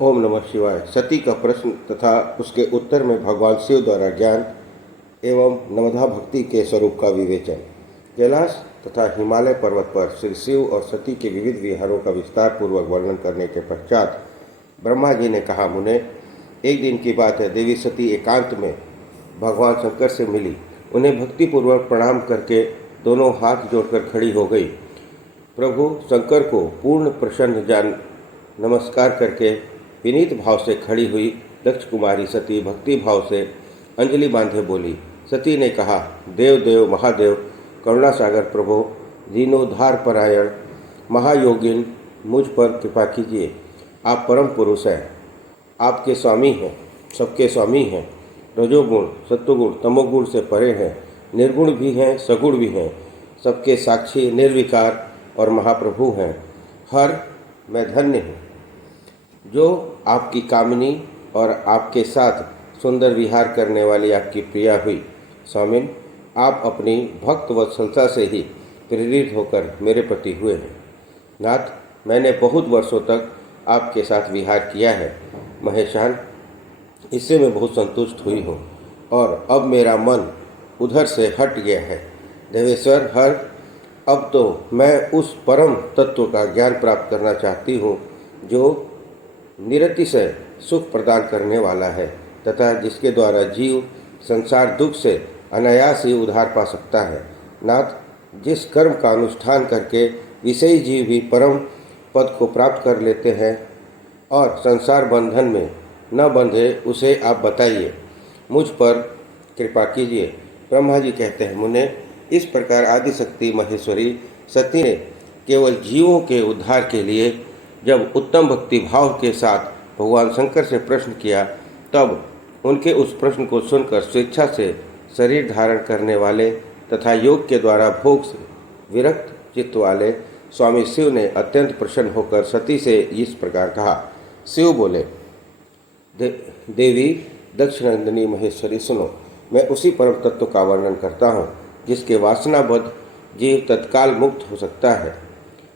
ओम नमः शिवाय। सती का प्रश्न तथा उसके उत्तर में भगवान शिव द्वारा ज्ञान एवं नवधा भक्ति के स्वरूप का विवेचन। कैलाश तथा हिमालय पर्वत पर श्री शिव और सती के विविध विहारों का विस्तार पूर्वक वर्णन करने के पश्चात ब्रह्मा जी ने कहा, मुने, एक दिन की बात है, देवी सती एकांत में भगवान शंकर से मिली। उन्हें भक्तिपूर्वक प्रणाम करके दोनों हाथ जोड़कर खड़ी हो गई। प्रभु शंकर को पूर्ण प्रसन्न जान नमस्कार करके विनीत भाव से खड़ी हुई दक्ष कुमारी सती भक्ति भाव से अंजलि बांधे बोली। सती ने कहा, देव देव महादेव करुणा सागर प्रभु दीनोद्धार परायण महायोगिन, मुझ पर कृपा कीजिए। आप परम पुरुष हैं, आपके स्वामी हैं, सबके स्वामी हैं। रजोगुण सत्वगुण तमोगुण से परे हैं, निर्गुण भी हैं सगुण भी हैं, सबके साक्षी निर्विकार और महाप्रभु हैं। हर मैं धन्य हूँ जो आपकी कामिनी और आपके साथ सुंदर विहार करने वाली आपकी प्रिया हुई। स्वामिन, आप अपनी भक्त वत्सलता से ही प्रेरित होकर मेरे प्रति हुए हैं। नाथ, मैंने बहुत वर्षों तक आपके साथ विहार किया है। महेशान, इससे मैं बहुत संतुष्ट हुई हूँ और अब मेरा मन उधर से हट गया है। देवेश्वर हर, अब तो मैं उस परम तत्व का ज्ञान प्राप्त करना चाहती हूँ जो निरतिशय सुख प्रदान करने वाला है तथा जिसके द्वारा जीव संसार दुख से अनायास ही उद्धार पा सकता है। नाथ, जिस कर्म का अनुष्ठान करके विषयी जीव भी परम पद को प्राप्त कर लेते हैं और संसार बंधन में न बंधे, उसे आप बताइए, मुझ पर कृपा कीजिए। ब्रह्मा जी कहते हैं, मुने, इस प्रकार आदिशक्ति महेश्वरी सती ने केवल जीवों के उद्धार के लिए जब उत्तम भक्ति भाव के साथ भगवान शंकर से प्रश्न किया, तब उनके उस प्रश्न को सुनकर स्वेच्छा से शरीर धारण करने वाले तथा योग के द्वारा भोग से विरक्त चित्त वाले स्वामी शिव ने अत्यंत प्रसन्न होकर सती से इस प्रकार कहा। शिव बोले, देवी दक्षिणंदिनी महेश्वरी, सुनो, मैं उसी परम तत्व का वर्णन करता हूँ जिसके वासनाबद्ध जीव तत्काल मुक्त हो सकता है।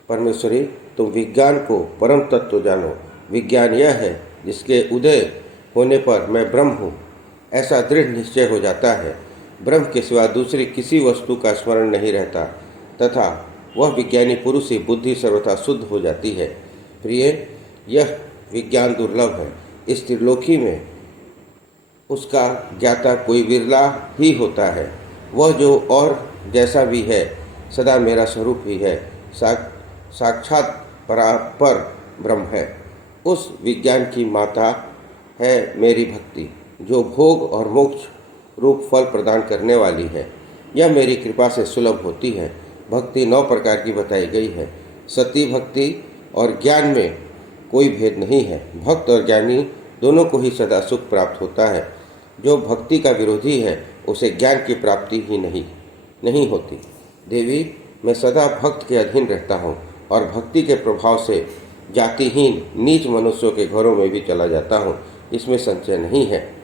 परमेश्वरी, तुम विज्ञान को परम तत्व जानो। विज्ञान यह है जिसके उदय होने पर मैं ब्रह्म हूँ, ऐसा दृढ़ निश्चय हो जाता है। ब्रह्म के सिवा दूसरी किसी वस्तु का स्मरण नहीं रहता तथा वह विज्ञानी पुरुष ही बुद्धि सर्वथा शुद्ध हो जाती है। प्रिय, यह विज्ञान दुर्लभ है। इस त्रिलोकी में उसका ज्ञाता कोई विरला ही होता है। वह जो और जैसा भी है सदा मेरा स्वरूप ही है, साक्षात परापर ब्रह्म है। उस विज्ञान की माता है मेरी भक्ति, जो भोग और मोक्ष रूप फल प्रदान करने वाली है। यह मेरी कृपा से सुलभ होती है। भक्ति 9 प्रकार की बताई गई है। सती भक्ति और ज्ञान में कोई भेद नहीं है। भक्त और ज्ञानी दोनों को ही सदा सुख प्राप्त होता है। जो भक्ति का विरोधी है उसे ज्ञान की प्राप्ति ही नहीं होती। देवी, मैं सदा भक्त के अधीन रहता हूँ और भक्ति के प्रभाव से जातिहीन नीच मनुष्यों के घरों में भी चला जाता हूँ, इसमें संशय नहीं है।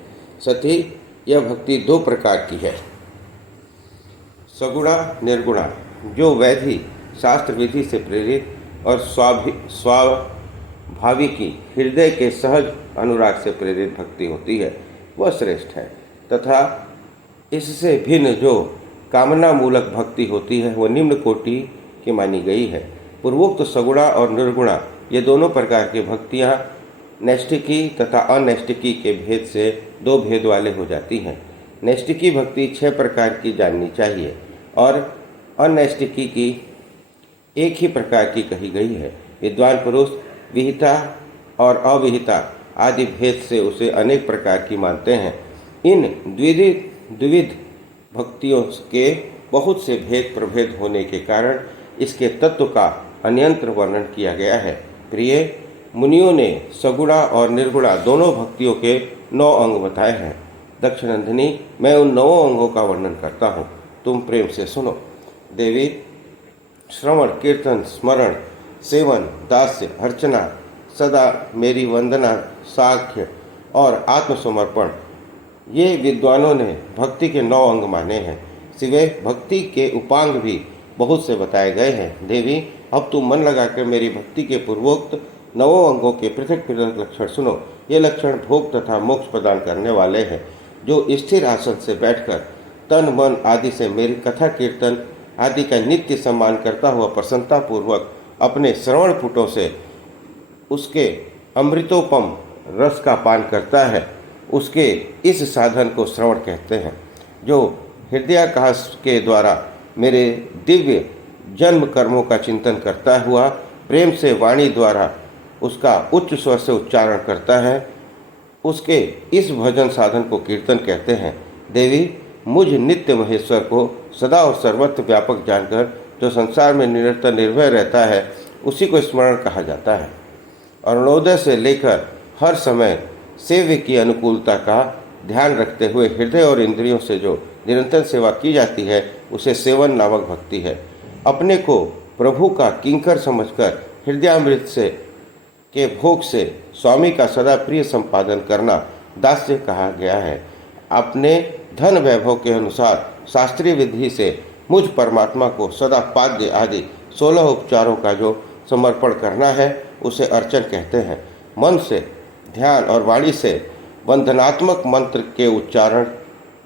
सती, यह भक्ति 2 प्रकार की है, सगुणा निर्गुणा। जो वैधि शास्त्र विधि से प्रेरित और स्वाभाविकी हृदय के सहज अनुराग से प्रेरित भक्ति होती है, वह श्रेष्ठ है। तथा इससे भिन्न जो कामना मूलक भक्ति होती है, वह निम्न कोटि की मानी गई है। पूर्वोक्त सगुणा और निर्गुणा ये दोनों प्रकार की भक्तियाँ नैष्ठिकी तथा अनैष्ठिकी के भेद से 2 भेद वाले हो जाती हैं। नैष्ठिकी भक्ति 6 प्रकार की जाननी चाहिए और अनैष्ठिकी की एक ही प्रकार की कही गई है। विद्वान पुरुष विहिता और अविहिता आदि भेद से उसे अनेक प्रकार की मानते हैं। इन द्विविध भक्तियों के बहुत से भेद प्रभेद होने के कारण इसके तत्व का अन्यंत्र वर्णन किया गया है। प्रिय, मुनियों ने सगुणा और निर्गुणा दोनों भक्तियों के 9 अंग बताए हैं। दक्षिणंदिनी, मैं उन 9 अंगों का वर्णन करता हूँ, तुम प्रेम से सुनो। देवी, श्रवण कीर्तन स्मरण सेवन दास्य अर्चना सदा मेरी वंदना साख्य और आत्मसमर्पण, ये विद्वानों ने भक्ति के 9 अंग माने हैं। सिवे भक्ति के उपांग भी बहुत से बताए गए हैं। देवी, अब तुम मन लगाकर मेरी भक्ति के पूर्वोक्त नवों अंगों के पृथक पृथक लक्षण सुनो। ये लक्षण भोग तथा मोक्ष प्रदान करने वाले हैं। जो स्थिर आसन से बैठकर तन मन आदि से मेरी कथा कीर्तन आदि का नित्य सम्मान करता हुआ प्रसन्नता पूर्वक अपने श्रवण पुटों से उसके अमृतोपम रस का पान करता है, उसके इस साधन को श्रवण कहते हैं। जो हृदयाकाश के द्वारा मेरे दिव्य जन्म कर्मों का चिंतन करता हुआ प्रेम से वाणी द्वारा उसका उच्च स्वर से उच्चारण करता है, उसके इस भजन साधन को कीर्तन कहते हैं। देवी, मुझ नित्य महेश्वर को सदा और सर्वत्र व्यापक जानकर जो संसार में निरंतर निर्भय रहता है, उसी को स्मरण कहा जाता है। अरुणोदय से लेकर हर समय सेव्य की अनुकूलता का ध्यान रखते हुए हृदय और इंद्रियों से जो निरंतर सेवा की जाती है, उसे सेवन नामक भक्ति है। अपने को प्रभु का किंकर समझकर हृदयामृत से के भोग से स्वामी का सदा प्रिय संपादन करना दास्य कहा गया है। अपने धन वैभव के अनुसार शास्त्रीय विधि से मुझ परमात्मा को सदा पाद्य आदि 16 उपचारों का जो समर्पण करना है, उसे अर्चन कहते हैं। मन से ध्यान और वाणी से वंदनात्मक मंत्र के उच्चारण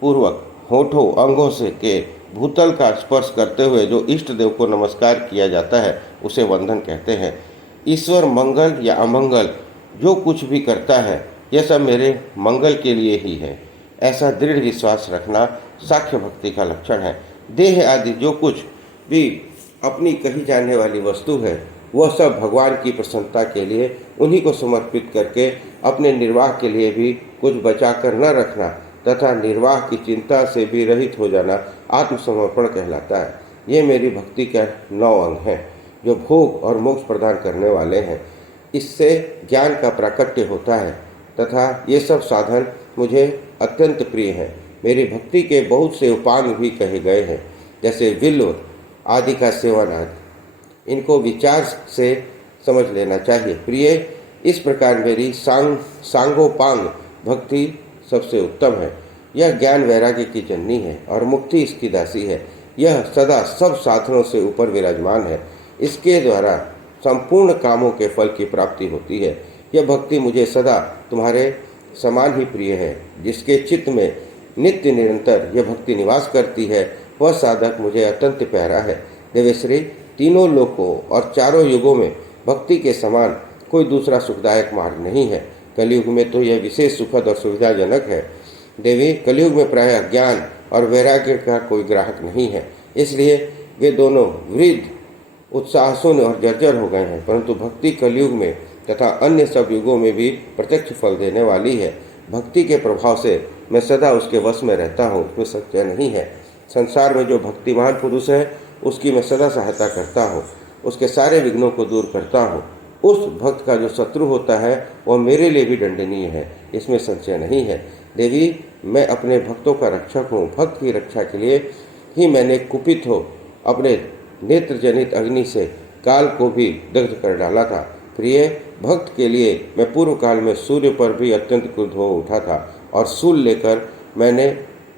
पूर्वक होठों अंगों से के भूतल का स्पर्श करते हुए जो इष्ट देव को नमस्कार किया जाता है, उसे वंदन कहते हैं। ईश्वर मंगल या अमंगल जो कुछ भी करता है, यह सब मेरे मंगल के लिए ही है, ऐसा दृढ़ विश्वास रखना साख्य भक्ति का लक्षण है। देह आदि जो कुछ भी अपनी कही जाने वाली वस्तु है, वह सब भगवान की प्रसन्नता के लिए उन्हीं को समर्पित करके अपने निर्वाह के लिए भी कुछ बचाकर न रखना तथा निर्वाह की चिंता से भी रहित हो जाना आत्मसमर्पण कहलाता है। ये मेरी भक्ति के 9 अंग हैं, जो भोग और मोक्ष प्रदान करने वाले हैं। इससे ज्ञान का प्राकट्य होता है तथा ये सब साधन मुझे अत्यंत प्रिय हैं। मेरी भक्ति के बहुत से उपांग भी कहे गए हैं, जैसे विल्व आदि का सेवन आदि। इनको विचार से समझ लेना चाहिए। प्रिय, इस प्रकार मेरी सांगोपांग भक्ति सबसे उत्तम है। यह ज्ञान वैराग्य की जननी है और मुक्ति इसकी दासी है। यह सदा सब साधनों से ऊपर विराजमान है। इसके द्वारा संपूर्ण कामों के फल की प्राप्ति होती है। यह भक्ति मुझे सदा तुम्हारे समान ही प्रिय है। जिसके चित्त में नित्य निरंतर यह भक्ति निवास करती है, वह साधक मुझे अत्यंत प्यारा है। देवेश्वरी, तीनों लोकों और चारों युगों में भक्ति के समान कोई दूसरा सुखदायक मार्ग नहीं है। कलयुग में तो यह विशेष सुखद और सुविधाजनक है। देवी, कलयुग में प्रायः ज्ञान और वैराग्य का कोई ग्राहक नहीं है, इसलिए वे दोनों वृद्ध उत्साहशून्य और जर्जर हो गए हैं। परंतु भक्ति कलयुग में तथा अन्य सब युगों में भी प्रत्यक्ष फल देने वाली है। भक्ति के प्रभाव से मैं सदा उसके वश में रहता हूँ, उसमें संशय नहीं है। संसार में जो भक्तिमान पुरुष है, उसकी मैं सदा सहायता करता हूँ, उसके सारे विघ्नों को दूर करता हूँ। उस भक्त का जो शत्रु होता है, वह मेरे लिए भी दंडनीय है, इसमें संशय नहीं है। देवी, मैं अपने भक्तों का रक्षक हूँ। भक्त की रक्षा के लिए ही मैंने कुपित हो अपने नेत्र जनित अग्नि से काल को भी दग्ध कर डाला था। प्रिय, भक्त के लिए मैं पूर्व काल में सूर्य पर भी अत्यंत क्रुद्ध हो उठा था और शूल लेकर मैंने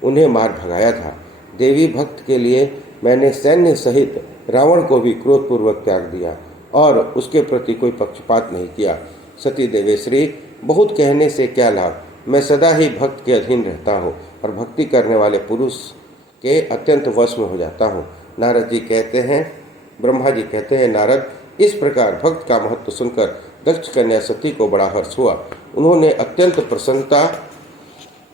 उन्हें मार भगाया था। देवी, भक्त के लिए मैंने सैन्य सहित रावण को भी क्रोधपूर्वक त्याग दिया और उसके प्रति कोई पक्षपात नहीं किया। सती देवेश्वरी, बहुत कहने से क्या लाभ, मैं सदा ही भक्त के अधीन रहता हूँ और भक्ति करने वाले पुरुष के अत्यंत वश में हो जाता हूँ। नारद जी कहते हैं, ब्रह्मा जी कहते हैं, नारद, इस प्रकार भक्त का महत्व सुनकर दक्ष कन्या सती को बड़ा हर्ष हुआ। उन्होंने अत्यंत प्रसन्नता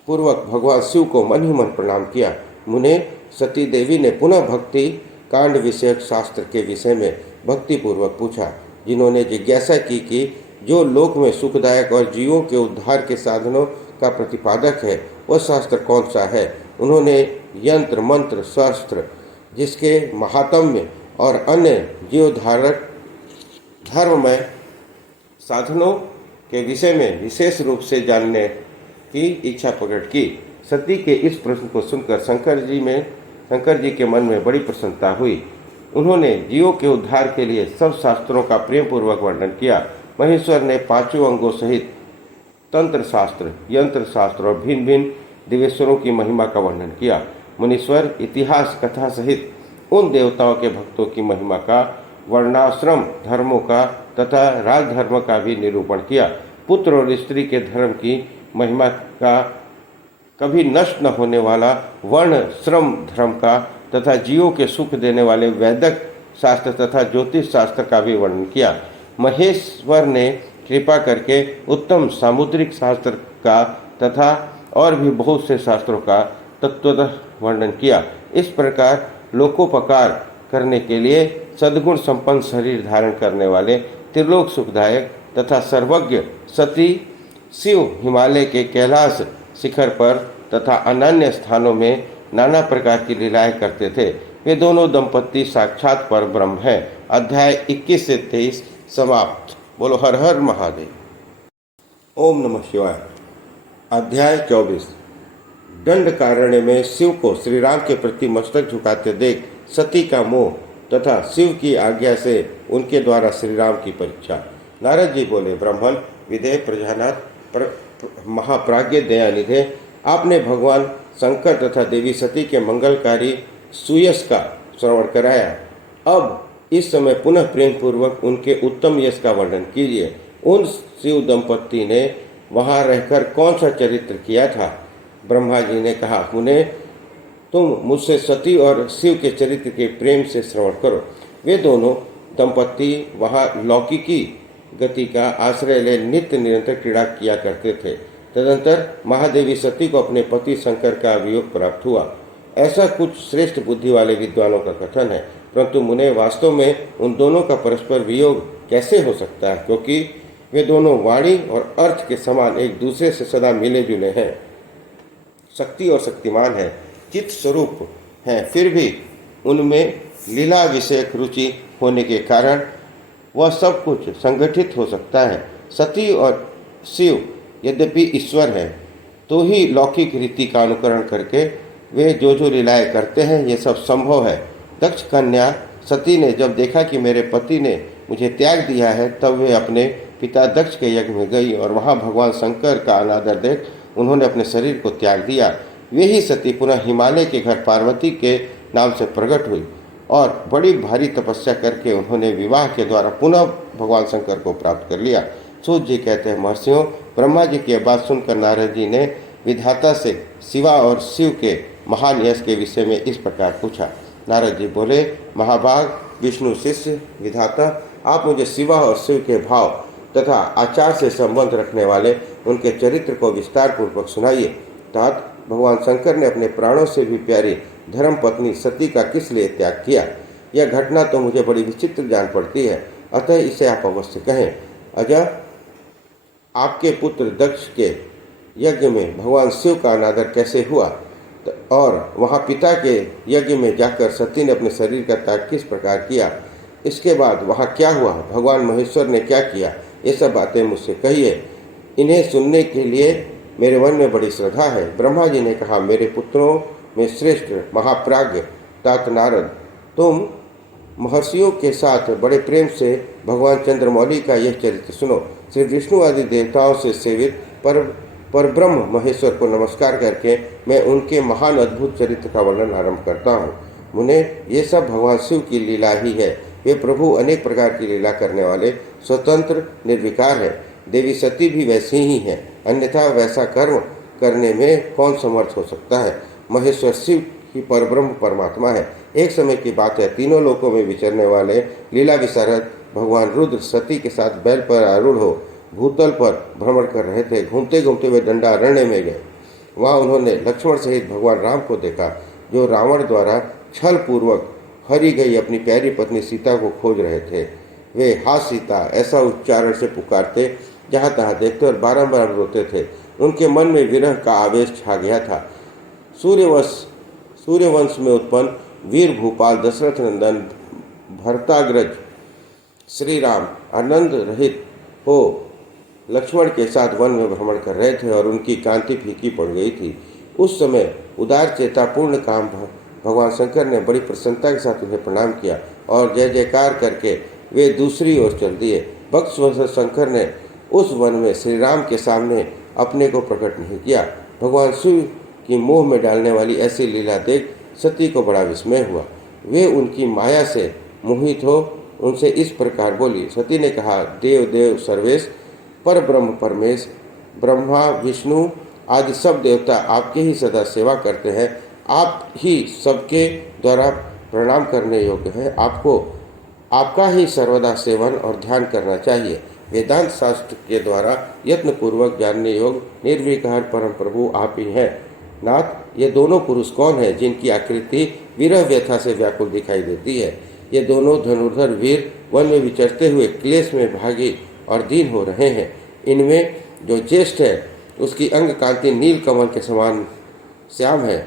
पूर्वक भगवान शिव को मन ही मन प्रणाम किया। मुने, सती देवी ने पुनः भक्ति कांड विषयक शास्त्र के विषय में भक्ति पूर्वक पूछा। जिन्होंने जिज्ञासा की कि जो लोक में सुखदायक और जीवों के उद्धार के साधनों का प्रतिपादक है, वह शास्त्र कौन सा है। उन्होंने यंत्र मंत्र शास्त्र जिसके महात्म्य और अन्य जीवधारक धर्ममय साधनों के विषय में विशेष रूप से जानने की इच्छा प्रकट की। सती के इस प्रश्न को सुनकर शंकर जी के मन में बड़ी प्रसन्नता हुई। उन्होंने जीवों के उद्धार के लिए सब शास्त्रों का प्रेम पूर्वक वर्णन किया। महेश्वर ने 5 अंगों सहित तंत्र शास्त्र, यंत्र शास्त्र और भिन्न भिन्न दिव्येश्वरों की महिमा का वर्णन किया। मुनीश्वर इतिहास कथा सहित उन देवताओं के भक्तों की महिमा का, वर्णाश्रम धर्मों का तथा राजधर्म का भी निरूपण किया। पुत्र और स्त्री के धर्म की महिमा का कभी नष्ट न होने वाला वर्ण श्रम धर्म का तथा जीवों के सुख देने वाले वैदिक शास्त्र तथा ज्योतिष शास्त्र का भी वर्णन किया। महेश्वर ने कृपा करके उत्तम सामुद्रिक शास्त्र का तथा और भी बहुत से शास्त्रों का तत्वतः वर्णन किया। इस प्रकार लोकोपकार करने के लिए सद्गुण संपन्न शरीर धारण करने वाले त्रिलोक सुखदायक तथा सर्वज्ञ सती शिव हिमालय के कैलाश शिखर पर तथा अन्य स्थानों में नाना प्रकार की लीलाएं करते थे। वे दोनों दंपत्ति साक्षात पर ब्रह्म हैं। अध्याय 21 से 23 समाप्त। बोलो हर हर महादेव। ओम नमः शिवाय। अध्याय 24। दंडकारण्य में शिव को श्री राम के प्रति मस्तक झुकाते देख सती का मोह तथा शिव की आज्ञा से उनके द्वारा श्री राम की परीक्षा। नारद जी बोले, ब्राह्मण विदेह प्रजानाथ महाप्राज्ञ दयानिधे, आपने भगवान शंकर तथा देवी सती के मंगलकारी सुयश का श्रवण कराया। अब इस समय पुनः प्रेम पूर्वक उनके उत्तम यश का वर्णन कीजिए। उन शिव दंपत्ति ने वहां रहकर कौन सा चरित्र किया था? ब्रह्मा जी ने कहा, मुने तुम मुझसे सती और शिव के चरित्र के प्रेम से श्रवण करो। वे दोनों दंपत्ति वहां लौकिकी गति का आश्रय ले नित्य निरंतर क्रीड़ा किया करते थे। तदंतर महादेवी सती को अपने पति शंकर का वियोग प्राप्त हुआ, ऐसा कुछ श्रेष्ठ बुद्धि वाले विद्वानों का कथन है। परंतु मुने वास्तव में उन दोनों का परस्पर वियोग कैसे हो सकता है, क्योंकि वे दोनों वाणी और अर्थ के समान एक दूसरे से सदा मिले जुले हैं, शक्ति और शक्तिमान है, चित्त स्वरूप हैं, फिर भी उनमें लीला विषयक रुचि होने के कारण वह सब कुछ संगठित हो सकता है। सती और शिव यद्यपि ईश्वर है, तो ही लौकिक रीति का अनुकरण करके वे जो जो लीलाएं करते हैं ये सब संभव है। दक्ष कन्या सती ने जब देखा कि मेरे पति ने मुझे त्याग दिया है, तब वे अपने पिता दक्ष के यज्ञ में गई और वहां भगवान शंकर का अनादर देख उन्होंने अपने शरीर को त्याग दिया। वे ही सती पुनः हिमालय के घर पार्वती के नाम से प्रकट हुई और बड़ी भारी तपस्या करके उन्होंने विवाह के द्वारा पुनः भगवान शंकर को प्राप्त कर लिया। सूत जी कहते हैं, महर्षियों, ब्रह्मा जी की बात सुनकर नारद जी ने विधाता से शिवा और शिव के महान यश के विषय में इस प्रकार पूछा। नारद जी बोले, महाभाग विष्णु शिष्य विधाता, आप मुझे शिवा और शिव के भाव तथा आचार से संबंध रखने वाले उनके चरित्र को विस्तार पूर्वक सुनाइए। तात भगवान शंकर ने अपने प्राणों से भी प्यारी धर्म पत्नी सती का किस लिए त्याग किया? यह घटना तो मुझे बड़ी विचित्र जान पड़ती है, अतः इसे आप अवश्य कहें। अजय, आपके पुत्र दक्ष के यज्ञ में भगवान शिव का अनादर कैसे हुआ और वहां पिता के यज्ञ में जाकर सती ने अपने शरीर का त्याग किस प्रकार किया? इसके बाद वहां क्या हुआ? भगवान महेश्वर ने क्या किया? ये सब बातें मुझसे कहिए। इन्हें सुनने के लिए मेरे मन में बड़ी श्रद्धा है। ब्रह्मा जी ने कहा, मेरे पुत्रों में श्रेष्ठ महाप्राज्ञ तात नारद, तुम महर्षियों के साथ बड़े प्रेम से भगवान चंद्रमौली का यह चरित्र सुनो। श्री विष्णु आदि देवताओं से सेवित पर ब्रह्म महेश्वर को नमस्कार करके मैं उनके महान अद्भुत चरित्र का वर्णन आरंभ करता हूँ। मुने, ये सब भगवान शिव की लीला ही है। वे प्रभु अनेक प्रकार की लीला करने वाले स्वतंत्र निर्विकार है। देवी सती भी वैसी ही है, अन्यथा वैसा कर्म करने में कौन समर्थ हो सकता है? महेश्वर शिव ही परब्रह्म परमात्मा है। एक समय की बात है, तीनों लोकों में विचरने वाले लीला विशारद भगवान रुद्र सती के साथ बैल पर आरूढ़ हो भूतल पर भ्रमण कर रहे थे। घूमते घूमते वे दंडारण्य में गए। वहां उन्होंने लक्ष्मण सहित भगवान राम को देखा, जो रावण द्वारा छल पूर्वक हरी गई अपनी प्यारी पत्नी सीता को खोज रहे थे। वे हा सीता ऐसा उच्चारण से पुकारते, जहाँ तहाँ देखते और बारंबार रोते थे। उनके मन में विरह का आवेश छा गया था। सूर्यवंश में उत्पन्न वीर भूपाल दशरथ नंदन भरताग्रज श्री राम आनंद रहित हो लक्ष्मण के साथ वन में भ्रमण कर रहे थे और उनकी कांति फीकी पड़ गई थी। उस समय उदार चेता पूर्ण काम भगवान शंकर ने बड़ी प्रसन्नता के साथ उन्हें प्रणाम किया और जय जयकार करके वे दूसरी ओर चल दिए। भक्त शंकर ने उस वन में श्री राम के सामने अपने को प्रकट नहीं किया। भगवान शिव की मोह में डालने वाली ऐसी लीला देख सती को बड़ा विस्मय हुआ। वे उनकी माया से मोहित हो उनसे इस प्रकार बोली। सती ने कहा, देव देव सर्वेश, पर ब्रह्म परमेश, ब्रह्मा विष्णु आदि सब देवता आपके ही सदा सेवा करते हैं। आप ही सबके द्वारा प्रणाम करने योग्य हैं। आपको आपका ही सर्वदा सेवन और ध्यान करना चाहिए। वेदांत शास्त्र के द्वारा यत्नपूर्वक जानने योग्य निर्विकार परम प्रभु आप ही हैं। नाथ, ये दोनों पुरुष कौन है जिनकी आकृति विरह व्यथा से व्याकुल दिखाई देती है? ये दोनों धनुर्धर वीर वन में विचरते हुए क्लेश में भागी और दीन हो रहे हैं। इनमें जो ज्येष्ठ है उसकी अंग कांति नील कमल के समान श्याम है।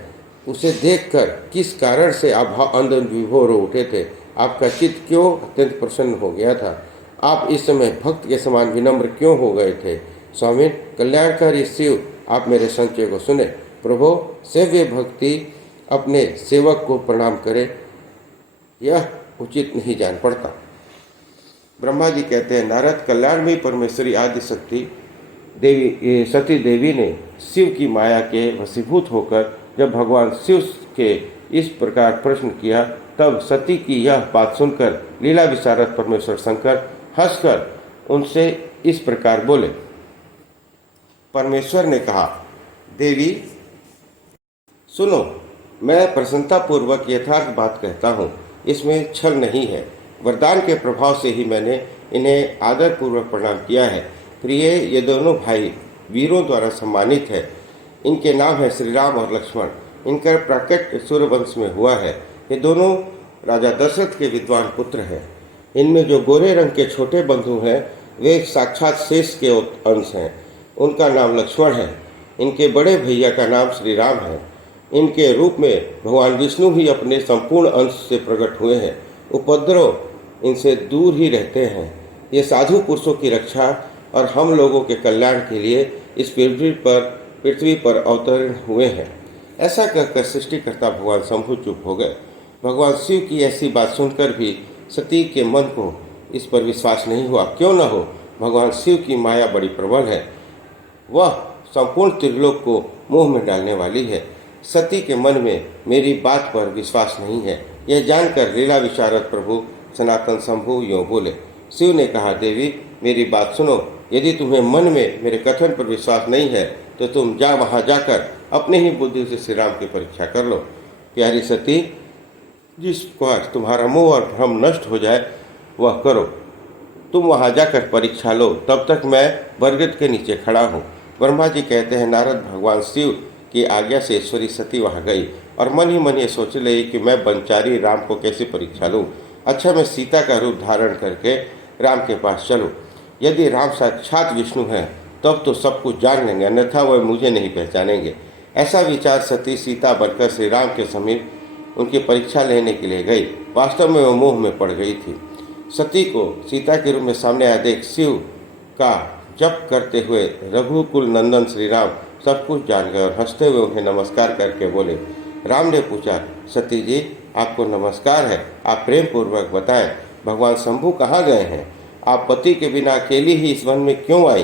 उसे देखकर किस कारण से आप अंध विभोर हो उठे थे? आपका चित्त क्यों अत्यंत प्रसन्न हो गया था? आप इस समय भक्त के समान विनम्र क्यों हो गए थे? स्वामी कल्याणकारी शिव, आप मेरे संचय को सुने। प्रभो, सेव्य भक्ति अपने सेवक को प्रणाम करे, यह उचित नहीं जान पड़ता। ब्रह्मा जी कहते हैं, नारद, कल्याणमयी परमेश्वरी आदि शक्ति देवी सती देवी ने शिव की माया के वशीभूत होकर जब भगवान शिव के इस प्रकार प्रश्न किया, तब सती की यह बात सुनकर लीला विशारद परमेश्वर शंकर हंसकर उनसे इस प्रकार बोले। परमेश्वर ने कहा, देवी सुनो, मैं प्रसन्नतापूर्वक यथार्थ बात कहता हूँ, इसमें छल नहीं है। वरदान के प्रभाव से ही मैंने इन्हें आदरपूर्वक प्रणाम किया है। प्रिय, ये दोनों भाई वीरों द्वारा सम्मानित है। इनके नाम है श्री राम और लक्ष्मण। इनका प्राकट्य सूर्यवंश में हुआ है। ये दोनों राजा दशरथ के विद्वान पुत्र हैं। इनमें जो गोरे रंग के छोटे बंधु हैं वे साक्षात शेष के अंश हैं। उनका नाम लक्ष्मण है। इनके बड़े भैया का नाम श्री राम है। इनके रूप में भगवान विष्णु ही अपने संपूर्ण अंश से प्रकट हुए हैं। उपद्रव इनसे दूर ही रहते हैं। ये साधु पुरुषों की रक्षा और हम लोगों के कल्याण के लिए इस पृथ्वी पर अवतरण हुए हैं। ऐसा कहकर सृष्टिकर्ता भगवान शंभु चुप हो गए। भगवान शिव की ऐसी बात सुनकर भी सती के मन को इस पर विश्वास नहीं हुआ। क्यों न हो, भगवान शिव की माया बड़ी प्रबल है। वह संपूर्ण त्रिलोक को मोह में डालने वाली है। सती के मन में मेरी बात पर विश्वास नहीं है। यह जानकर लीला विशारद प्रभु सनातन शंभु यों बोले। शिव ने कहा, देवी मेरी बात सुनो। यदि तुम्हें मन में मेरे कथन पर विश्वास नहीं है तो तुम वहाँ जाकर अपने ही बुद्धि से श्री राम की परीक्षा कर लो। प्यारी सती, जिस पर तुम्हारा मोह और भ्रम नष्ट हो जाए वह करो। तुम वहाँ जाकर परीक्षा लो, तब तक मैं बरगद के नीचे खड़ा हूँ। ब्रह्मा जी कहते हैं, नारद, भगवान शिव की आज्ञा से ईश्वरी सती वहाँ गई और मन ही मन ये सोच रही कि मैं बनचारी राम को कैसे परीक्षा लूँ। अच्छा, मैं सीता का रूप धारण करके राम के पास चलूँ। यदि राम साक्षात विष्णु हैं तब तो सब कुछ जान लेंगे, अन्यथा वह मुझे नहीं पहचानेंगे। ऐसा विचार सती सीता बनकर श्री राम के समीप उनकी परीक्षा लेने के लिए गई। वास्तव में वह मोह में पड़ गई थी। सती को सीता के रूप में सामने आया देख शिव का जप करते हुए रघुकुल नंदन श्री राम सब कुछ जान गए और हंसते हुए उन्हें नमस्कार करके बोले। राम ने पूछा, सती जी, आपको नमस्कार है। आप प्रेम पूर्वक बताएं, भगवान शंभु कहाँ गए हैं? आप पति के बिना अकेली ही इस वन में क्यों आई?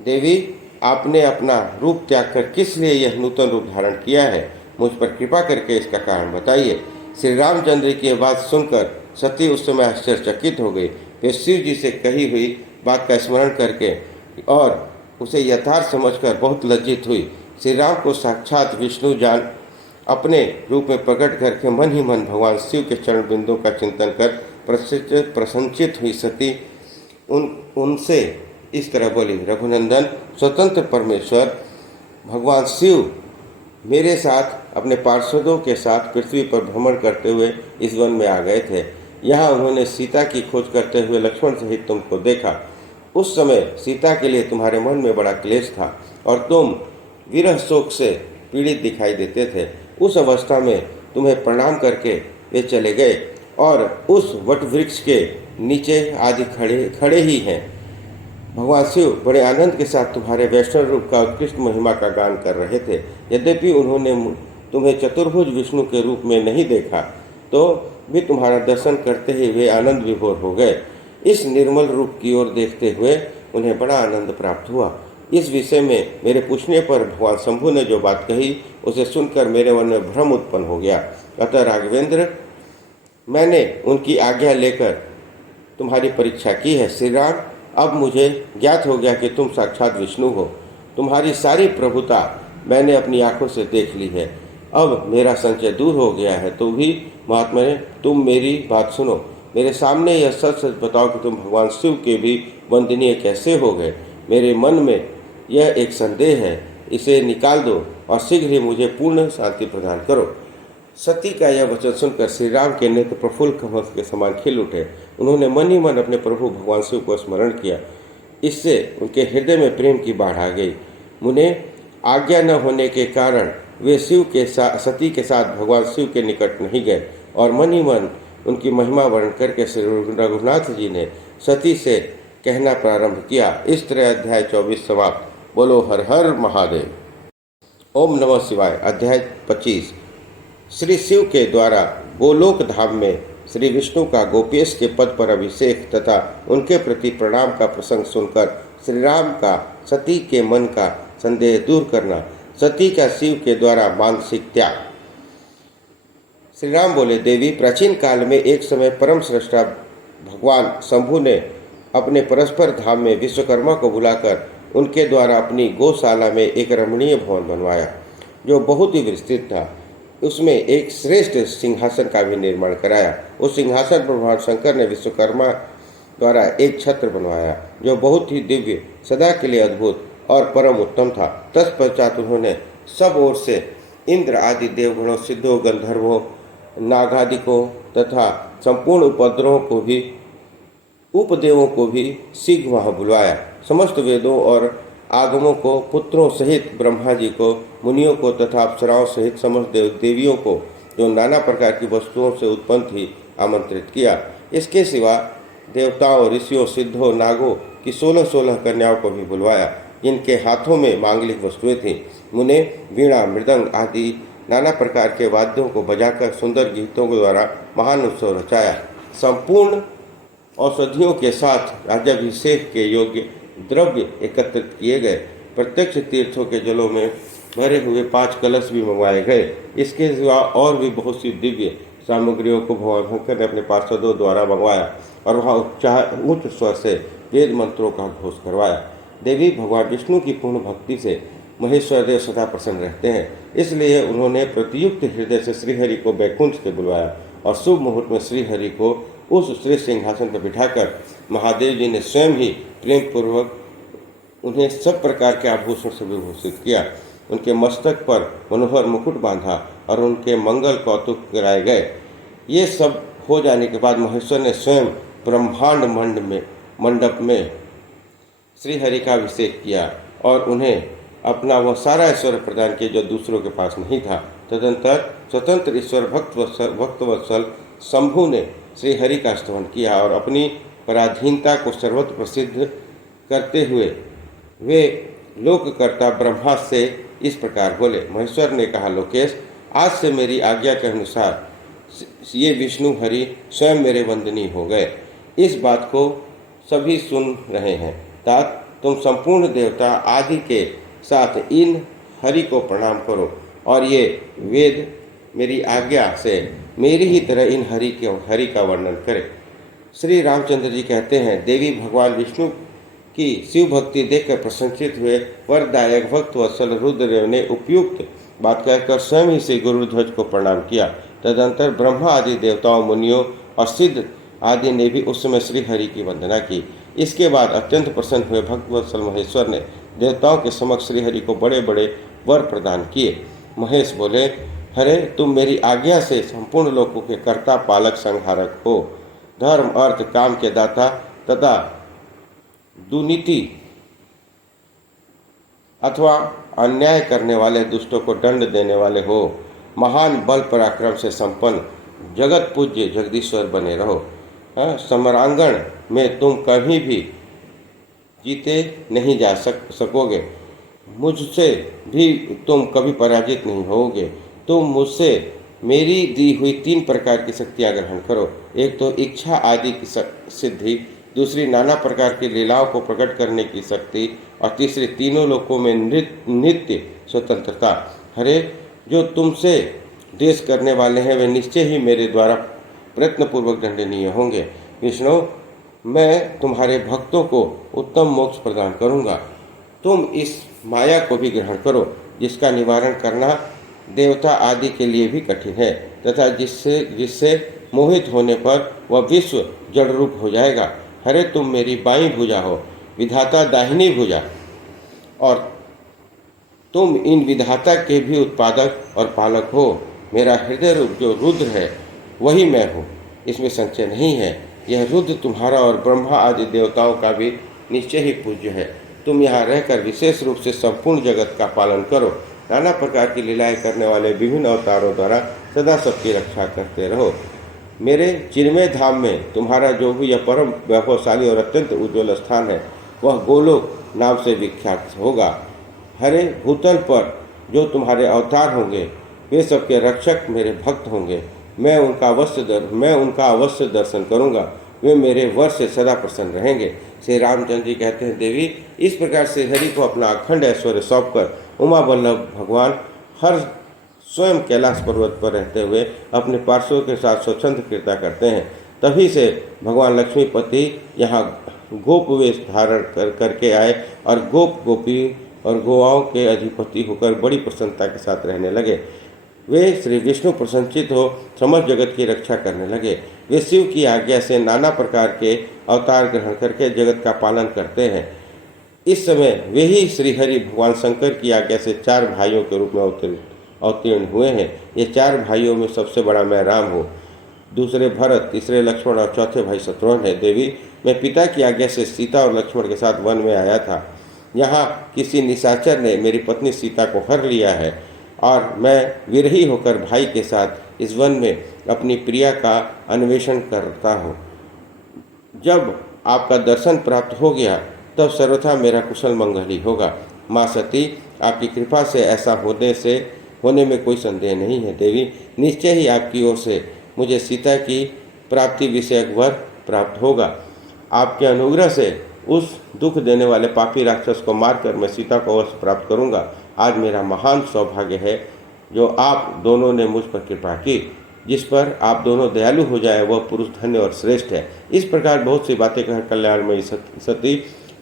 देवी, आपने अपना रूप त्याग कर किस लिए यह नूतन रूप धारण किया है? मुझ पर कृपा करके इसका कारण बताइए। श्री रामचंद्र की बात सुनकर सती उस समय आश्चर्यचकित हो गई। वे शिव जी से कही हुई बात का स्मरण करके और उसे यथार्थ समझकर बहुत लज्जित हुई। श्री राम को साक्षात विष्णु जान अपने रूप में प्रकट करके मन ही मन भगवान शिव के चरण बिंदुओं का चिंतन कर प्रसन्नचित हुई सती उनसे इस तरह बोली, रघुनंदन, स्वतंत्र परमेश्वर भगवान शिव मेरे साथ अपने पार्षदों के साथ पृथ्वी पर भ्रमण करते हुए इस वन में आ गए थे। यहाँ उन्होंने सीता की खोज करते हुए लक्ष्मण सहित तुमको देखा। उस समय सीता के लिए तुम्हारे मन में बड़ा क्लेश था और तुम विरह शोक से पीड़ित दिखाई देते थे। उस अवस्था में तुम्हें प्रणाम करके वे चले गए और उस वट वृक्ष के नीचे आदि खड़े ही हैं। भगवान शिव बड़े आनंद के साथ तुम्हारे वैष्णव रूप का उत्कृष्ट महिमा का गान कर रहे थे। यद्यपि उन्होंने तुम्हें चतुर्भुज विष्णु के रूप में नहीं देखा तो भी तुम्हारा दर्शन करते ही वे आनंद विभोर हो गए। इस निर्मल रूप की ओर देखते हुए उन्हें बड़ा आनंद प्राप्त हुआ। इस विषय में मेरे पूछने पर भगवान शंभु ने जो बात कही उसे सुनकर मेरे मन में भ्रम उत्पन्न हो गया। अतः राघवेंद्र, मैंने उनकी आज्ञा लेकर तुम्हारी परीक्षा की है। श्री राम, अब मुझे ज्ञात हो गया कि तुम साक्षात विष्णु हो। तुम्हारी सारी प्रभुता मैंने अपनी आंखों से देख ली है। अब मेरा संशय दूर हो गया है। तो भी महात्मा ने, तुम मेरी बात सुनो। मेरे सामने यह सच सच बताओ कि तुम भगवान शिव के भी वंदनीय कैसे हो गए। मेरे मन में यह एक संदेह है, इसे निकाल दो और शीघ्र ही मुझे पूर्ण शांति प्रदान करो। सती का यह वचन सुनकर श्री राम के नेत्र प्रफुल्ल कमल के समान खिल उठे। उन्होंने मन ही मन अपने प्रभु भगवान शिव को स्मरण किया। इससे उनके हृदय में प्रेम की बाढ़ आ गई। मुने आज्ञा न होने के कारण वे सती के साथ भगवान शिव के निकट नहीं गए और मन ही मन उनकी महिमा वर्णन करके श्री रघुनाथ जी ने सती से कहना प्रारंभ किया। इस तरह अध्याय 24 समाप्त। बोलो हर हर महादेव। ओम नमः शिवाय। अध्याय 25। श्री शिव के द्वारा गोलोक धाम में श्री विष्णु का गोपेश के पद पर अभिषेक तथा उनके प्रति प्रणाम का प्रसंग सुनकर श्री राम का सती के मन का संदेह दूर करना, सती का शिव के द्वारा मानसिक त्याग। श्री राम बोले, देवी, प्राचीन काल में एक समय परम श्रेष्ठा भगवान शंभु ने अपने परस्पर धाम में विश्वकर्मा को बुलाकर उनके द्वारा अपनी गौशाला में एक रमणीय भवन बनवाया, जो बहुत ही विस्तृत था। उसमें एक श्रेष्ठ सिंहासन का भी निर्माण कराया। उस सिंहासन पर भगवान शंकर ने विश्वकर्मा द्वारा एक छत्र बनवाया, जो बहुत ही दिव्य, सदा के लिए अद्भुत और परम उत्तम था। तत्पश्चात उन्होंने सब ओर से इंद्र आदि देवगणों, सिद्धों, गंधर्वों, नागादिकों तथा संपूर्ण उपदेवों को भी शीघ्र वहाँ बुलवाया। समस्त वेदों और आगमों को, पुत्रों सहित ब्रह्मा जी को, मुनियों को तथा अप्सराओं सहित समस्त देवियों को, जो नाना प्रकार की वस्तुओं से उत्पन्न थी, आमंत्रित किया। इसके सिवा देवताओं, ऋषियों, सिद्धों, नागों की 16 कन्याओं को भी बुलवाया, जिनके हाथों में मांगलिक वस्तुएं थीं। मुने वीणा, मृदंग आदि नाना प्रकार के वाद्यों को बजाकर सुंदर गीतों के द्वारा महान उत्सव रचाया। संपूर्ण औषधियों के साथ राज्याभिषेक के योग्य द्रव्य एकत्रित किए गए। प्रत्यक्ष तीर्थों के जलों में भरे हुए 5 कलश भी मंगवाए गए। इसके सिवा और भी बहुत सी दिव्य सामग्रियों को भगवान शंकर ने अपने पार्षदों द्वारा मंगवाया और वहाँ उच्च स्वर से वेद मंत्रों का घोष करवाया। देवी, भगवान विष्णु की पूर्ण भक्ति से महेश्वर देव सदा प्रसन्न रहते हैं, इसलिए उन्होंने प्रतियुक्त हृदय से श्रीहरि को बैकुंठ से बुलवाया और शुभ मुहूर्त में श्रीहरि को उस श्रेष्ठ सिंहासन पर बिठाकर महादेव जी ने स्वयं ही प्रेम पूर्वक उन्हें सब प्रकार के आभूषण से विभूषित किया। उनके मस्तक पर मनोहर मुकुट बांधा और उनके मंगल कौतुक कराए गए। ये सब हो जाने के बाद महेश्वर ने स्वयं ब्रह्मांड मंडप में श्रीहरि का अभिषेक किया और उन्हें अपना वह सारा ऐश्वर्य प्रदान किया जो दूसरों के पास नहीं था। तदंतर स्वतंत्र ईश्वर भक्तवत्सल शंभु ने श्रीहरि का स्तवन किया और अपनी पराधीनता को सर्वत्र प्रसिद्ध करते हुए वे लोककर्ता ब्रह्मा से इस प्रकार बोले। महेश्वर ने कहा, लोकेश, आज से मेरी आज्ञा के अनुसार ये विष्णु हरि स्वयं मेरे वंदनीय हो गए। इस बात को सभी सुन रहे हैं। तात, तुम संपूर्ण देवता आदि के साथ इन हरि को प्रणाम करो और ये वेद मेरी आज्ञा से मेरी ही तरह इन हरि का वर्णन करें। श्री रामचंद्र जी कहते हैं, देवी, भगवान विष्णु की शिव भक्ति देखकर प्रशंसित हुए वरदायक भक्त वत्सल रुद्रदेव ने उपयुक्त बात कहकर स्वयं ही श्री गुरुध्वज को प्रणाम किया। तदंतर ब्रह्मा आदि देवताओं, मुनियों और सिद्ध आदि ने भी उस समय श्री हरि की वंदना की। इसके बाद अत्यंत प्रसन्न हुए भक्त वत्सल महेश्वर ने देवताओं के समक्ष श्रीहरि को बड़े बड़े वर प्रदान किए। महेश बोले, हरे, तुम मेरी आज्ञा से संपूर्ण लोकों के कर्ता, पालक, संहारक हो। धर्म, अर्थ, काम के दाता तथा दुर्नीति अथवा अन्याय करने वाले दुष्टों को दंड देने वाले हो। महान बल पराक्रम से संपन्न जगत पूज्य जगदीश्वर बने रहो। समरांगण में तुम कहीं भी जीते नहीं जा सकोगे। मुझसे भी तुम कभी पराजित नहीं होगे। तुम मुझसे मेरी दी हुई 3 प्रकार की शक्तियाँ ग्रहण करो। एक तो इच्छा आदि की सिद्धि, दूसरी नाना प्रकार की लीलाओं को प्रकट करने की शक्ति और तीसरी तीनों लोकों में नित्य स्वतंत्रता। हरे, जो तुमसे द्वेष करने वाले हैं वे निश्चय ही मेरे द्वारा प्रयत्नपूर्वक दंडनीय होंगे। विष्णु, मैं तुम्हारे भक्तों को उत्तम मोक्ष प्रदान करूंगा। तुम इस माया को भी ग्रहण करो, जिसका निवारण करना देवता आदि के लिए भी कठिन है, तथा जिससे जिससे मोहित होने पर वह विश्व जड़ रूप हो जाएगा। हरे, तुम मेरी बाईं भुजा हो, विधाता दाहिनी भुजा, और तुम इन विधाता के भी उत्पादक और पालक हो। मेरा हृदय रूप जो रुद्र है वही मैं हूँ, इसमें संशय नहीं है। यह रुद्र तुम्हारा और ब्रह्मा आदि देवताओं का भी निश्चय ही पूज्य है। तुम यहाँ रहकर विशेष रूप से संपूर्ण जगत का पालन करो। नाना प्रकार की लीलाएं करने वाले विभिन्न अवतारों द्वारा सदा सबकी रक्षा करते रहो। मेरे चिन्मय धाम में तुम्हारा जो भी यह परम वैभवशाली और अत्यंत उज्ज्वल स्थान है, वह गोलोक नाम से विख्यात होगा। हरे, भूतल पर जो तुम्हारे अवतार होंगे, वे सबके रक्षक मेरे भक्त होंगे। मैं उनका अवश्य दर्शन करूंगा। वे मेरे वर से सदा प्रसन्न रहेंगे। श्री रामचंद्र जी कहते हैं, देवी, इस प्रकार से हरि को अपना अखंड ऐश्वर्य सौंपकर उमा वल्लभ भगवान हर स्वयं कैलाश पर्वत पर रहते हुए अपने पार्षदों के साथ स्वच्छंद कीर्ता करते हैं। तभी से भगवान लक्ष्मीपति यहाँ गोप वेश धारण करके आए और गोपी और गोवाओं के अधिपति होकर बड़ी प्रसन्नता के साथ रहने लगे। वे श्री विष्णु प्रसन्नचित हो समस्त जगत की रक्षा करने लगे। वे शिव की आज्ञा से नाना प्रकार के अवतार ग्रहण करके जगत का पालन करते हैं। इस समय वे ही श्रीहरि भगवान शंकर की आज्ञा से 4 भाइयों के रूप में अवतीर्ण हुए हैं। ये 4 भाइयों में सबसे बड़ा मैं राम हूँ, दूसरे भरत, तीसरे लक्ष्मण और चौथे भाई शत्रुघ्न है। देवी, मैं पिता की आज्ञा से सीता और लक्ष्मण के साथ वन में आया था। यहाँ किसी निशाचर ने मेरी पत्नी सीता को हर लिया है और मैं विरही होकर भाई के साथ इस वन में अपनी प्रिया का अन्वेषण करता हूँ। जब आपका दर्शन प्राप्त हो गया तब सर्वथा मेरा कुशल मंगल ही होगा। माँ सती, आपकी कृपा से ऐसा होने में कोई संदेह नहीं है। देवी, निश्चय ही आपकी ओर से मुझे सीता की प्राप्ति विषयक वर प्राप्त होगा। आपके अनुग्रह से उस दुख देने वाले पापी राक्षस को मारकर मैं सीता को अवश्य प्राप्त करूंगा। आज मेरा महान सौभाग्य है जो आप दोनों ने मुझ पर कृपा की। जिस पर आप दोनों दयालु हो जाए वह पुरुष धन्य और श्रेष्ठ है। इस प्रकार बहुत सी बातें कह कल्याणमयी सती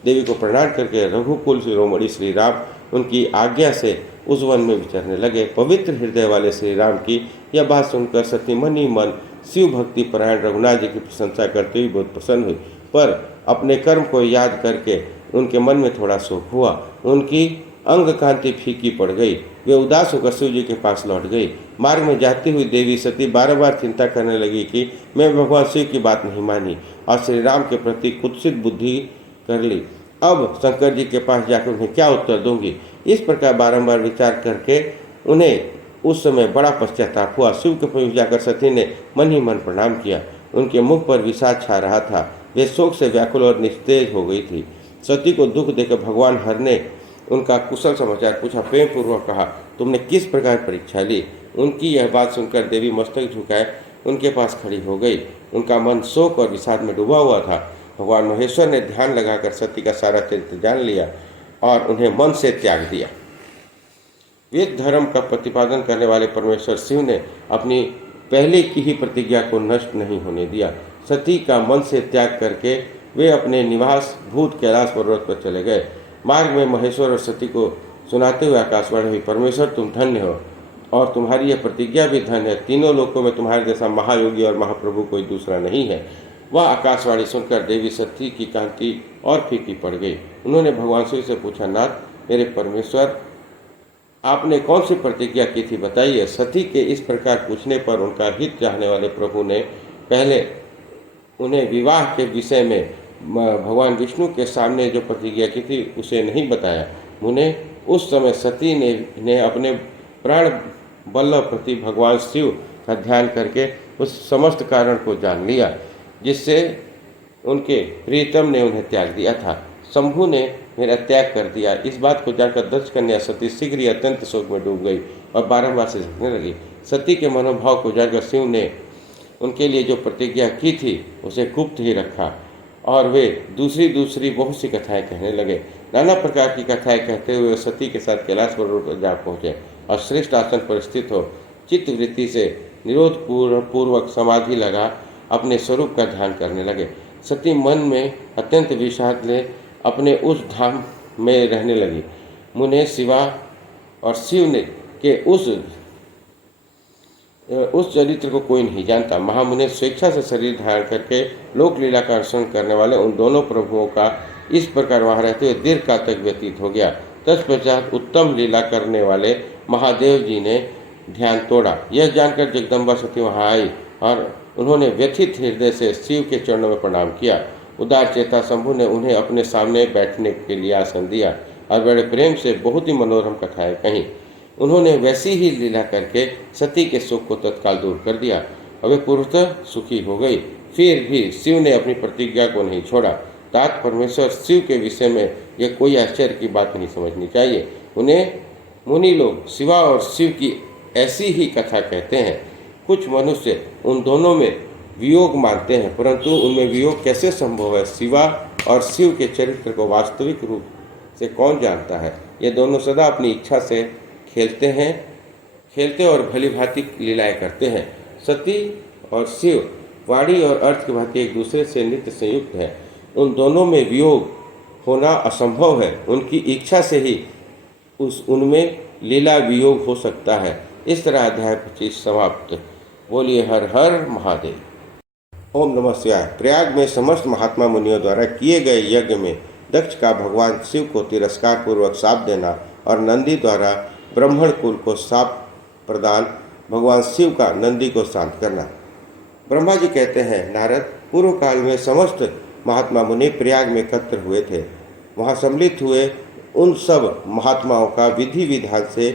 देवी को प्रणाम करके रघुकुल शिरोमणि श्री राम उनकी आज्ञा से उस वन में विचरने लगे। पवित्र हृदय वाले श्री राम की यह बात सुनकर सती मन ही मन शिव भक्ति परायण रघुनाथ जी की प्रशंसा करते हुए बहुत प्रसन्न हुई, पर अपने कर्म को याद करके उनके मन में थोड़ा शोक हुआ। उनकी अंग कांति फीकी पड़ गई। वे उदास होकर शिव जी के पास लौट गई। मार्ग में जाती हुई देवी सती बार बार चिंता करने लगी कि मैं भगवान शिव की बात नहीं मानी और श्री राम के प्रति कुत्सित बुद्धि कर ली। अब शंकर जी के पास जाकर उन्हें क्या उत्तर दूंगी। इस प्रकार बारंबार विचार करके उन्हें उस समय बड़ा पश्चाताप हुआ। शिव के पास जाकर सती ने मन ही मन प्रणाम किया। उनके मुख पर विषाद छा रहा था। वे शोक से व्याकुल और निस्तेज हो गई थी। सती को दुख देकर भगवान हर ने उनका कुशल समाचार पूछा। प्रेम पूर्वक कहा, तुमने किस प्रकार परीक्षा ली। उनकी यह बात सुनकर देवी मस्तक झुकाए उनके पास खड़ी हो गई। उनका मन शोक और विषाद में डूबा हुआ था। भगवान महेश्वर ने ध्यान लगाकर सती का सारा चरित्र जान लिया और उन्हें मन से त्याग दिया। वेद धर्म का प्रतिपादन करने वाले परमेश्वर शिव ने अपनी पहले की ही प्रतिज्ञा को नष्ट नहीं होने दिया। सती का मन से त्याग करके वे अपने निवास भूत कैलाश पर्वत पर चले गए। मार्ग में महेश्वर और सती को सुनाते हुए आकाशवाणी हुई, परमेश्वर तुम धन्य हो और तुम्हारी यह प्रतिज्ञा भी धन्य है। तीनों लोकों में तुम्हारे जैसा महायोगी और महाप्रभु कोई दूसरा नहीं है। वह आकाशवाणी सुनकर देवी सती की कांति और फीकी पड़ गई। उन्होंने भगवान शिव से पूछा, नाथ मेरे परमेश्वर, आपने कौन सी प्रतिज्ञा की थी, बताइए। सती के इस प्रकार पूछने पर उनका हित चाहने वाले प्रभु ने पहले उन्हें विवाह के विषय में भगवान विष्णु के सामने जो प्रतिज्ञा की थी उसे नहीं बताया। उन्हें उस समय सती ने अपने प्राण बल्लभ प्रति भगवान शिव का ध्यान करके उस समस्त कारण को जान लिया जिससे उनके प्रियतम ने उन्हें त्याग दिया था। शंभु ने मेरा त्याग कर दिया। इस बात को जानकर दक्ष कन्या सती शीघ्र ही अत्यंत शोक में डूब गई और बारंबार से झुकने लगी। सती के मनोभाव को जानकर शिव ने उनके लिए जो प्रतिज्ञा की थी उसे गुप्त ही रखा और वे दूसरी बहुत सी कथाएं कहने लगे। नाना प्रकार की कथाएं कहते हुए सती के साथ कैलाश पर्वत पर जा पहुँचे और श्रेष्ठ आसन पर स्थित हो चित्त वृत्ति से निरोध पूर्वक समाधि लगा अपने स्वरूप का ध्यान करने लगे। सती मन में अत्यंत विषाद ले अपने उस धाम में रहने लगी। मुने शिवा और शिव ने के उस चरित्र को कोई नहीं जानता। महामुनि स्वेच्छा से शरीर धारण करके लोक लीला का अनुसरण करने वाले उन दोनों प्रभुओं का इस प्रकार वहां रहते हुए दीर्घ काल तक व्यतीत हो गया। तत्पश्चात उत्तम लीला करने वाले महादेव जी ने ध्यान तोड़ा। यह जानकर जगदम्बा सती वहां आई और उन्होंने व्यथित हृदय से शिव के चरणों में प्रणाम किया। उदार चेता शंभु ने उन्हें अपने सामने बैठने के लिए आसन दिया और बड़े प्रेम से बहुत ही मनोरम कथाएं कहीं। उन्होंने वैसी ही लीला करके सती के सुख को तत्काल दूर कर दिया और वे पूर्णतः सुखी हो गई। फिर भी शिव ने अपनी प्रतिज्ञा को नहीं छोड़ा। तात परमेश्वर शिव के विषय में यह कोई आश्चर्य की बात नहीं समझनी चाहिए। उन्हें मुनि लोग शिवा और शिव की ऐसी ही कथा कहते हैं। कुछ मनुष्य उन दोनों में वियोग मानते हैं, परंतु उनमें वियोग कैसे संभव है? शिवा और शिव के चरित्र को वास्तविक रूप से कौन जानता है? ये दोनों सदा अपनी इच्छा से खेलते और भली भांति लीलाएं करते हैं। सती और शिव वाणी और अर्थ की भांति एक दूसरे से नित्य संयुक्त है। उन दोनों में वियोग होना असंभव है। उनकी इच्छा से ही उनमें लीला वियोग हो सकता है। इस तरह अध्याय 25 समाप्त। बोलिए हर हर महादेव। ओम नमः शिवाय। प्रयाग में समस्त महात्मा मुनियों द्वारा किए गए यज्ञ में दक्ष का भगवान शिव को तिरस्कार पूर्वक शाप देना और नंदी द्वारा ब्राह्मण कुल को शाप प्रदान, भगवान शिव का नंदी को शांत करना। ब्रह्मा जी कहते हैं, नारद, पूर्व काल में समस्त महात्मा मुनि प्रयाग में एकत्र हुए थे। वहाँ सम्मिलित हुए उन सब महात्माओं का विधि विधान से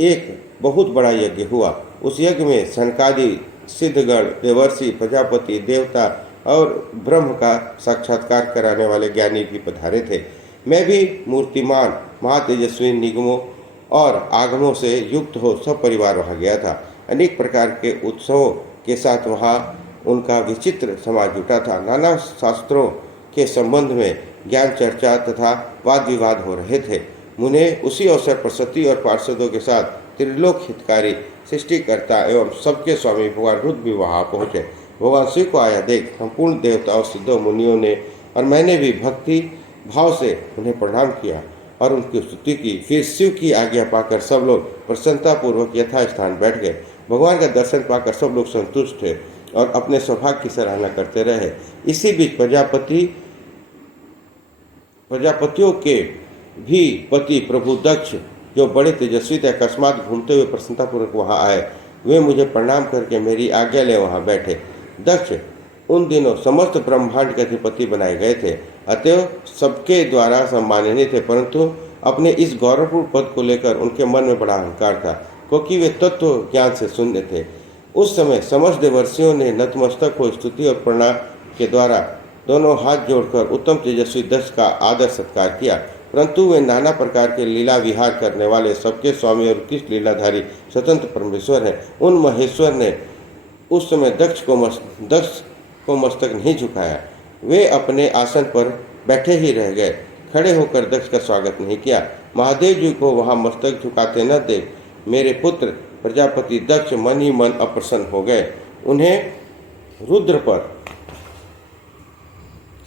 एक बहुत बड़ा यज्ञ हुआ। उस यज्ञ में सनकादि सिद्धगण, देवर्षि, प्रजापति, देवता और ब्रह्म का साक्षात्कार कराने वाले ज्ञानी भी पधारे थे। मैं भी मूर्तिमान महातेजस्वी निगमों और आगमों से युक्त हो सब परिवार वहाँ गया था। अनेक प्रकार के उत्सवों के साथ वहाँ उनका विचित्र समाज जुटा था। नाना शास्त्रों के संबंध में ज्ञान चर्चा तथा वाद विवाद हो रहे थे। मुने उसी अवसर पर सती और पार्षदों के साथ त्रिलोक हितकारी, सृष्टिकर्ता एवं सबके स्वामी भगवान रुद्र भी वहाँ पहुँचे। भगवान शिव को आया देख संपूर्ण देवताओं, सिद्धों, मुनियों ने और मैंने भी भक्ति भाव से उन्हें प्रणाम किया और उनकी स्तुति की। फिर शिव की आज्ञा पाकर सब लोग प्रसन्नतापूर्वक यथास्थान बैठ गए। भगवान का दर्शन पाकर सब लोग संतुष्ट थे और अपने सौभाग्य की सराहना करते रहे। इसी बीच प्रजापतियों के भी पति प्रभु दक्ष, जो बड़े तेजस्वी थे, अकस्मात घूमते हुए प्रसन्नतापूर्वक वहाँ आए। वे मुझे प्रणाम करके मेरी आज्ञा ले वहाँ बैठे। दक्ष उन दिनों समस्त ब्रह्मांड के अधिपति बनाए गए थे, अतएव सबके द्वारा सम्माननीय थे, परंतु अपने इस गौरवपूर्ण पद को लेकर उनके मन में बड़ा अहंकार था, क्योंकि वे तत्व ज्ञान से शून्य थे। उस समय समस्त देवर्षियों ने नतमस्तक हो स्तुति और प्रणाम के द्वारा दोनों हाथ जोड़कर उत्तम तेजस्वी दक्ष का आदर सत्कार किया, परंतु वे नाना प्रकार के लीला विहार करने वाले सबके स्वामी और उत्कृष्ट लीलाधारी स्वतंत्र परमेश्वर हैं। उन महेश्वर ने उस समय दक्ष को मस्तक नहीं झुकाया। वे अपने आसन पर बैठे ही रह गए, खड़े होकर दक्ष का स्वागत नहीं किया। महादेव जी को वहां मस्तक झुकाते न देख मेरे पुत्र प्रजापति दक्ष मन ही मन अप्रसन्न हो गए। उन्हें रुद्र पर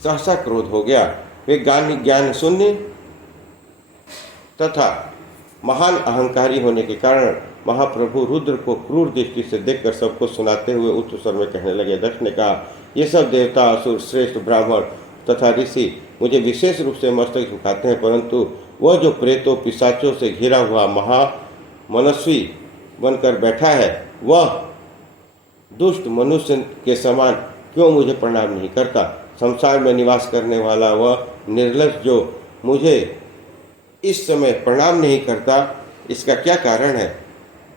सहसा क्रोध हो गया। वे ज्ञान शून्य तथा महान अहंकारी होने के कारण महाप्रभु रुद्र को क्रूर दृष्टि से देखकर सबको सुनाते हुए उच्च स्वर में कहने लगे। दक्ष ने कहा, ये सब देवता, असुर, श्रेष्ठ ब्राह्मण तथा ऋषि मुझे विशेष रूप से मस्तक झुकाते हैं, परंतु वह जो प्रेतों पिशाचों से घिरा हुआ महामनस्वी बनकर बैठा है, वह दुष्ट मनुष्य के समान क्यों मुझे प्रणाम नहीं करता? संसार में निवास करने वाला वह निर्लज्ज जो मुझे इस समय प्रणाम नहीं करता, इसका क्या कारण है?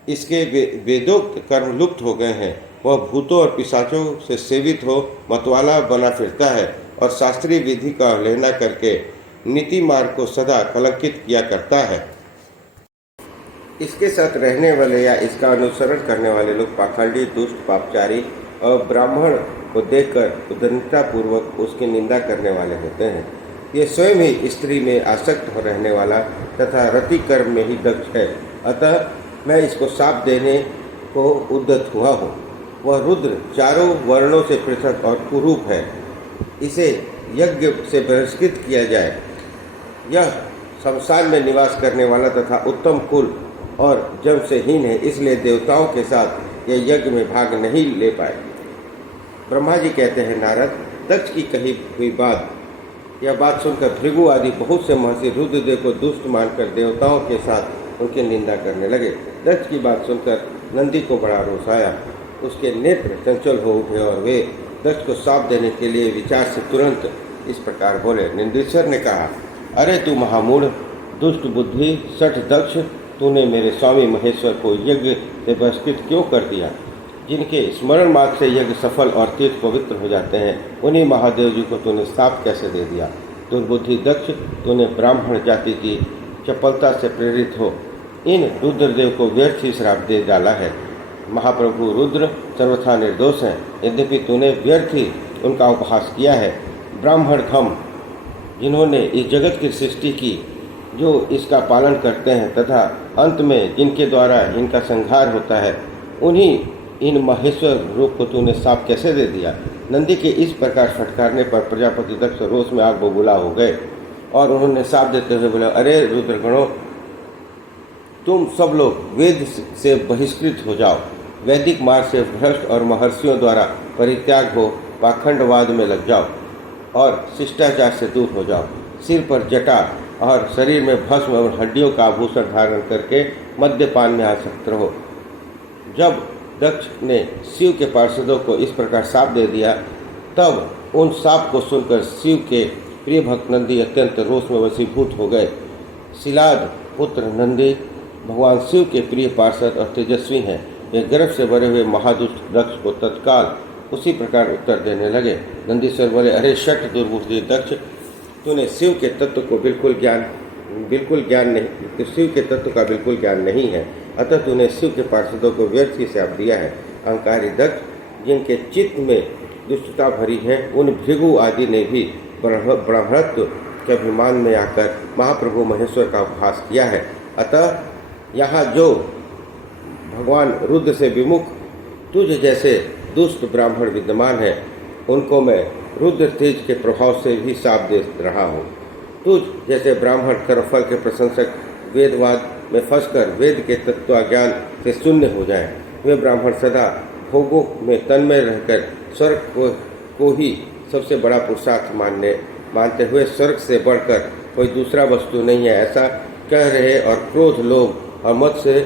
इसके वेदोक्त कर्म लुप्त हो गए हैं। वह भूतों और पिशाचों से सेवित हो मतवाला बना फिरता है और शास्त्रीय विधि का अवहेलना करके नीति मार्ग को सदा कलंकित किया करता है। इसके साथ रहने वाले या इसका अनुसरण करने वाले लोग पाखंडी, दुष्ट, पापचारी और ब्राह्मण को देखकर उदारतापूर्वक उसकी निंदा करने वाले होते हैं। ये स्वयं ही स्त्री में आसक्त हो रहने वाला तथा रति कर्म में ही दक्ष है, अतः मैं इसको शाप देने को उद्यत हुआ हूँ। वह रुद्र चारों वर्णों से पृथक और कुरूप है। इसे यज्ञ से बहिष्कृत किया जाए। यह शमशान में निवास करने वाला तथा उत्तम कुल और जम से हीन है, इसलिए देवताओं के साथ यह यज्ञ में भाग नहीं ले पाए। ब्रह्मा जी कहते हैं, नारद, दक्ष की कही हुई यह बात सुनकर भृगु आदि बहुत से महर्षि रुद्रदेव को दुष्ट मानकर देवताओं के साथ उनकी निंदा करने लगे। दक्ष की बात सुनकर नंदी को बड़ा रोष आया। उसके नेत्र चंचल हो उठे और वे दक्ष को शाप देने के लिए विचार से तुरंत इस प्रकार बोले। निंदीश्वर ने कहा, अरे तू महामूढ़, दुष्ट बुद्धि, सठ दक्ष, तूने मेरे स्वामी महेश्वर को यज्ञ से बहिष्कृत क्यों कर दिया? जिनके स्मरण मात्र से यज्ञ सफल और तीर्थ पवित्र हो जाते हैं, उन्हीं महादेव जी को तूने शाप कैसे दे दिया? दुर्बुद्धि दक्ष, तूने ब्राह्मण जाति की चपलता से प्रेरित हो इन रुद्रदेव को व्यर्थ ही श्राप दे डाला है। महाप्रभु रुद्र सर्वथा निर्दोष हैं, यद्यपि तूने व्यर्थ ही उनका उपहास किया है। ब्राह्मण धम, जिन्होंने इस जगत की सृष्टि की, जो इसका पालन करते हैं तथा अंत में जिनके द्वारा इनका संहार होता है, उन्हीं इन महेश्वर रूप को तूने शाप कैसे दे दिया? नंदी के इस प्रकार फटकारने पर प्रजापति दक्ष रोष में आग बबूला हो गए और उन्होंने शाप देते हुए बोले, अरे रुद्रगणों, तुम सब लोग वेद से बहिष्कृत हो जाओ, वैदिक मार्ग से भ्रष्ट और महर्षियों द्वारा परित्याग हो पाखंडवाद में लग जाओ और शिष्टाचार से दूर हो जाओ। सिर पर जटा और शरीर में भस्म और हड्डियों का आभूषण धारण करके मद्यपान में आसक्त रहो। जब दक्ष ने शिव के पार्षदों को इस प्रकार शाप दे दिया, तब उन शाप को सुनकर शिव के प्रिय भक्त नंदी अत्यंत रोष में वशीभूत हो गए। शिलाद पुत्र नंदी भगवान शिव के प्रिय पार्षद और तेजस्वी हैं। वे गर्व से भरे हुए महादुष्ट दक्ष को तत्काल उसी प्रकार उत्तर देने लगे। नंदीश्वर बोले, अरे शठ दुर्बुद्धि दक्ष, तूने शिव के तत्व का बिल्कुल ज्ञान नहीं है, अतः तूने शिव के पार्षदों को व्यर्थ ही शाप दिया है। अहंकारी दक्ष, जिनके चित्त में दुष्टता भरी है, उन भृगु आदि ने भी ब्राह्मणत्व के अभिमान में आकर महाप्रभु महेश्वर का उपहास किया है। अतः यहाँ जो भगवान रुद्र से विमुख तुझ जैसे दुष्ट ब्राह्मण विद्यमान है, उनको मैं रुद्र तेज के प्रभाव से भी शाप दे रहा हूँ। तुझ जैसे ब्राह्मण कर्मफल के प्रशंसक वेदवाद में फंसकर वेद के तत्वज्ञान से शून्य हो जाएं। वे ब्राह्मण सदा भोगों में तन्मय रहकर स्वर्ग को ही सबसे बड़ा पुरुषार्थ मानते हुए स्वर्ग से बढ़कर कोई दूसरा वस्तु नहीं है ऐसा कह रहे और क्रोध, लोभ और मत से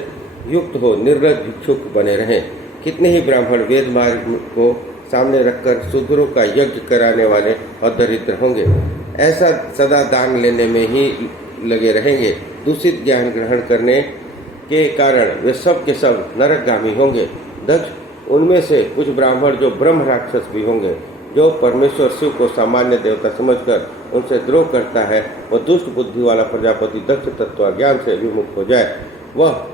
युक्त हो निर्लज भिक्षुक बने रहें। कितने ही ब्राह्मण वेद मार्ग को सामने रखकर शूद्रों का यज्ञ कराने वाले और दरिद्र होंगे, ऐसा सदा दान लेने में ही लगे रहेंगे। दूषित ज्ञान ग्रहण करने के कारण वे सब के सब नरकगामी होंगे। दक्ष, उनमें से कुछ ब्राह्मण जो ब्रह्म राक्षस भी होंगे, जो परमेश्वर शिव को सामान्य देवता समझकर उनसे द्रोह करता है, वह दुष्ट बुद्धि वाला प्रजापति दक्ष तत्वज्ञान से विमुख हो जाए। वह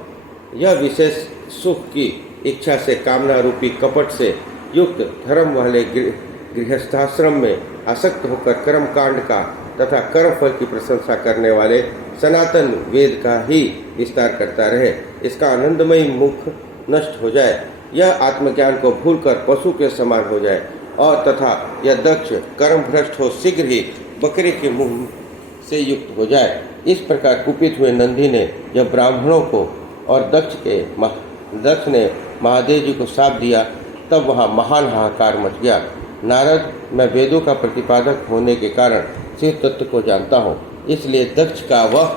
यह विशेष सुख की इच्छा से कामना रूपी कपट से युक्त धर्म वाले गृहस्थाश्रम में आसक्त होकर कर्म कांड का तथा कर्म फल की प्रशंसा करने वाले सनातन वेद का ही विस्तार करता रहे। इसका आनंदमयी मुख नष्ट हो जाए, यह आत्मज्ञान को भूलकर पशु के समान हो जाए और तथा यह दक्ष कर्म भ्रष्ट हो शीघ्र ही बकरे के मुंह से युक्त हो जाए। इस प्रकार कुपित हुए नंदी ने जब ब्राह्मणों को और दक्ष ने महादेव जी को शाप दिया, तब वहाँ महान हाहाकार मच गया। नारद, मैं वेदों का प्रतिपादक होने के कारण शिव तत्व को जानता हूँ, इसलिए दक्ष का वह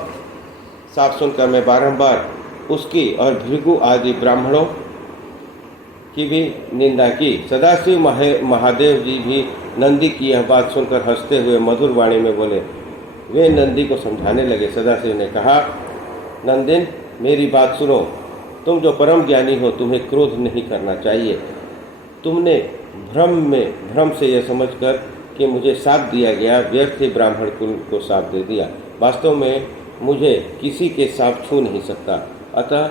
शाप सुनकर मैं बारंबार उसकी और भृगु आदि ब्राह्मणों की भी निंदा की। सदाशिव महादेव जी भी नंदी की यह बात सुनकर हंसते हुए मधुर वाणी में बोले। वे नंदी को समझाने लगे। सदाशिव ने कहा, नंदिन, मेरी बात सुनो। तुम जो परम ज्ञानी हो, तुम्हें क्रोध नहीं करना चाहिए। तुमने भ्रम से यह समझकर कि मुझे शाप दिया गया, व्यर्थ ही ब्राह्मण कुल को शाप दे दिया। वास्तव में मुझे किसी के शाप छू नहीं सकता, अतः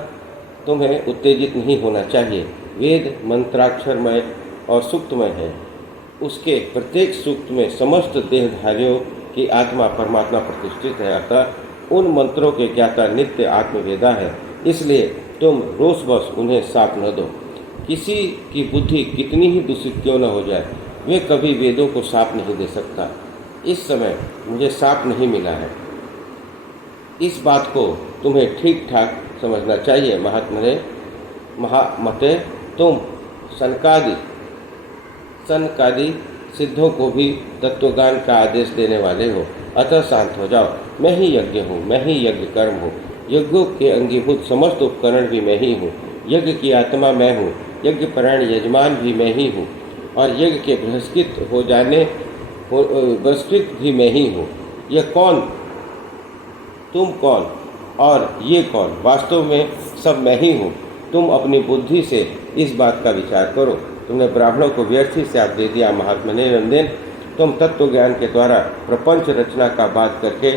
तुम्हें उत्तेजित नहीं होना चाहिए। वेद मंत्राक्षरमय और सूक्तमय है, उसके प्रत्येक सूक्त में समस्त देहधारियों की आत्मा परमात्मा प्रतिष्ठित है, अतः उन मंत्रों के ज्ञाता नित्य आत्मवेदा है। इसलिए तुम रोषवश उन्हें शाप न दो। किसी की बुद्धि कितनी ही दूषित क्यों न हो जाए, वे कभी वेदों को शाप नहीं दे सकता। इस समय मुझे शाप नहीं मिला है। इस बात को तुम्हें ठीक ठाक समझना चाहिए। महामते, तुम सनकादि सिद्धों को भी तत्वज्ञान का आदेश देने वाले हो, अतः शांत हो जाओ। मैं ही यज्ञ हूँ, मैं ही यज्ञ कर्म हूँ। यज्ञों के अंगीभूत समस्त उपकरण भी मैं ही हूँ। यज्ञ की आत्मा मैं हूँ। यज्ञ परायण यजमान भी मैं ही हूँ, और यज्ञ के बहिष्कृत भी मैं ही हूँ। यह कौन, तुम कौन और ये कौन? वास्तव में सब मैं ही हूँ। तुम अपनी बुद्धि से इस बात का विचार करो। तुमने ब्राह्मणों को व्यर्थ ही श्राप दे दिया। महात्मने नंदन, तुम तत्व ज्ञान के द्वारा प्रपंच रचना का बात करके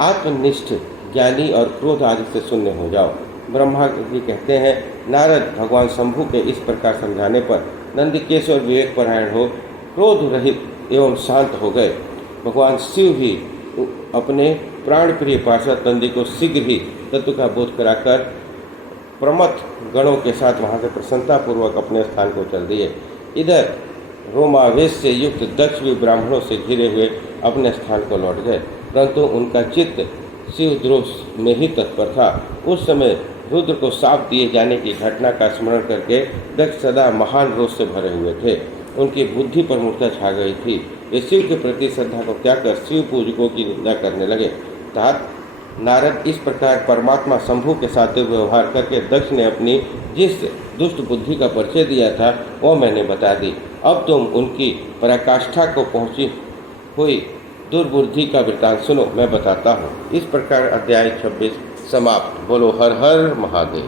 आत्मनिष्ठ ज्ञानी और क्रोध आदि से शून्य हो जाओ। ब्रह्मा जी कहते हैं, नारद भगवान शंभु के इस प्रकार समझाने पर नंदिकेश्वर विवेक परायण हो क्रोध रहित एवं शांत हो गए। भगवान शिव भी अपने प्राण प्रिय पार्षद नंदी को शीघ्र ही तत्व का बोध कराकर प्रमथ गणों के साथ वहाँ से प्रसन्नतापूर्वक अपने स्थान को चल दिए। इधर रोमावेश से युक्त दक्ष भी ब्राह्मणों से घिरे हुए अपने स्थान को लौट गए, परंतु उनका चित्त शिवद्रोह में ही तत्पर था। उस समय रुद्र को शाप दिए जाने की घटना का स्मरण करके दक्ष सदा महान रोष से भरे हुए थे। उनकी बुद्धि पर मूर्छा छा गई थी। वे शिव के प्रति श्रद्धा को त्याग कर शिव पूजकों की निंदा करने लगे। नारद, इस प्रकार परमात्मा शंभु के साथ व्यवहार करके दक्ष ने अपनी जिस दुष्ट बुद्धि का परिचय दिया था वह मैंने बता दी। अब तुम उनकी पराकाष्ठा को पहुँची हुई दुर्बुद्धि का वृत्तांत सुनो, मैं बताता हूँ। इस प्रकार अध्याय 26 समाप्त। बोलो हर हर महादेव।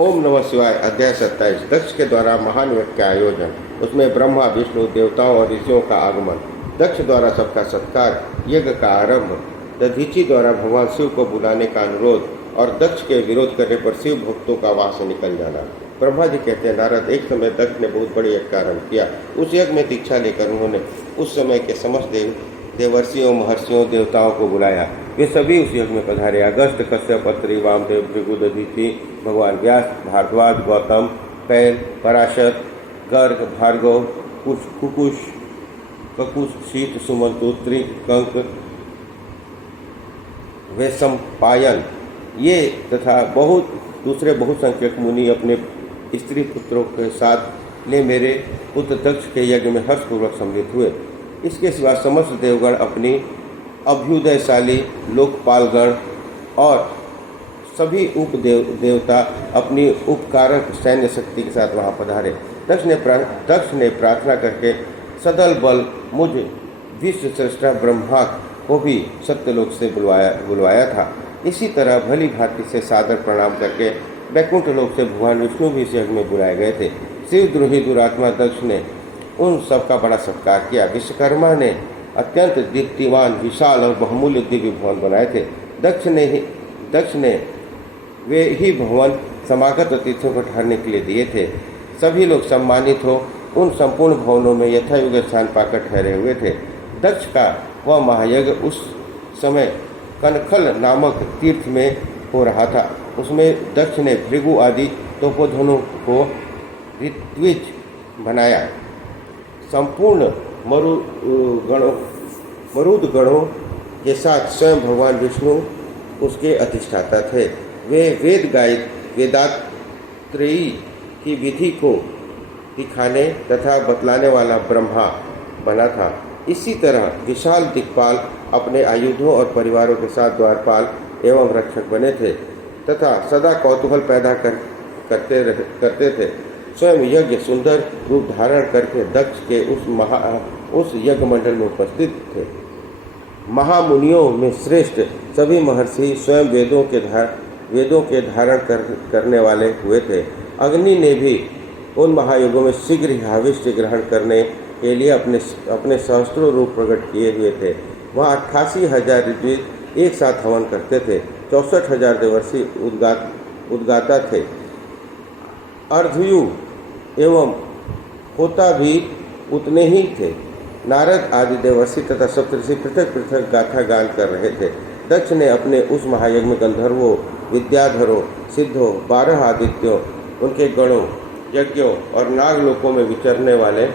ओम नमः शिवाय। अध्याय 27 दक्ष के द्वारा महान यज्ञ का आयोजन। उसमें ब्रह्मा, विष्णु, देवताओं और ऋषियों का आगमन। दक्ष द्वारा सबका सत्कार, यज्ञ का आरंभ, दधीचि द्वारा भगवान शिव को बुलाने का अनुरोध और दक्ष के विरोध करने पर शिव भक्तों का वहां से निकल जाना। ब्रह्मा जी कहते हैं, नारद, एक समय दक्ष ने बहुत बड़े यज्ञ का आरंभ किया। उस यज्ञ में दीक्षा लेकर उन्होंने उस समय के समस्त देवर्षियों, महर्षियों, देवताओं को बुलाया। वे सभी उस यज्ञ में पधारे। अगस्त, कश्यप, अत्रि, वामदेव, भृगु, दधीचि, भगवान व्यास, भारद्वाज, गौतम, कैल, पराशर, गर्ग, भार्गव, कुकुश, ककुश, शीत, सुमंतु, त्रिक, कंक, वैशंपायन ये तथा दूसरे बहुसंख्यक मुनि अपने स्त्री पुत्रों के साथ ले मेरे पुत्र दक्ष के यज्ञ में हर्षपूर्वक सम्मिलित हुए। इसके सिवा समस्त देवगण अपनी अभ्युदयशाली लोकपालगण और सभी देवता अपनी उपकारक सैन्य शक्ति के साथ वहाँ पधारे। दक्ष ने प्रार्थना करके सदल बल मुझ विश्व श्रेष्ठा ब्रह्मा को भी सत्यलोक से बुलवाया था। इसी तरह भली भांति से सादर प्रणाम करके वैकुंठ लोक से भगवान विष्णु भी इस यज्ञ में बुलाए गए थे। शिवद्रोही दुरात्मा दक्ष ने उन सबका बड़ा सत्कार किया। विश्वकर्मा ने अत्यंत दीप्तिमान, विशाल और बहुमूल्य दिव्य भवन बनाए थे। दक्ष ने वे ही भवन समागत अतिथियों को ठहरने के लिए दिए थे। सभी लोग सम्मानित हो उन संपूर्ण भवनों में यथायोग्य स्थान पाकर ठहरे हुए थे। दक्ष का वह महायज्ञ उस समय कनखल नामक तीर्थ में हो रहा था। उसमें दक्ष ने भृगु आदि तपोधनों को ऋत्विज बनाया। संपूर्ण मरुद गणों के साथ स्वयं भगवान विष्णु उसके अधिष्ठाता थे। वे वेदात्रेयी की विधि को दिखाने तथा बतलाने वाला ब्रह्मा बना था। इसी तरह विशाल दिक्पाल अपने आयुधों और परिवारों के साथ द्वारपाल एवं रक्षक बने थे तथा सदा कौतूहल पैदा करते थे। स्वयं यज्ञ सुंदर रूप धारण करके दक्ष के उस यज्ञ मंडल में उपस्थित थे। महामुनियों में श्रेष्ठ सभी महर्षि स्वयं वेदों के धारण करने वाले हुए थे। अग्नि ने भी उन महायुगों में शीघ्र ही हविष्य ग्रहण करने के लिए अपने सहस्त्रों रूप प्रकट किए हुए थे। वहाँ 88,000 ऋत्विज एक साथ हवन करते थे। 64,000 देवर्षि उद्गाता थे। अर्धयु एवं होता भी उतने ही थे। नारद आदि देवर्षि तथा सप्तऋषि पृथक पृथक गाथा गान कर रहे थे। दक्ष ने अपने उस महायज्ञ में गंधर्वों, विद्याधरों, सिद्धों, 12 आदित्यों, उनके गणों, यज्ञों और नागलोकों में विचरने वाले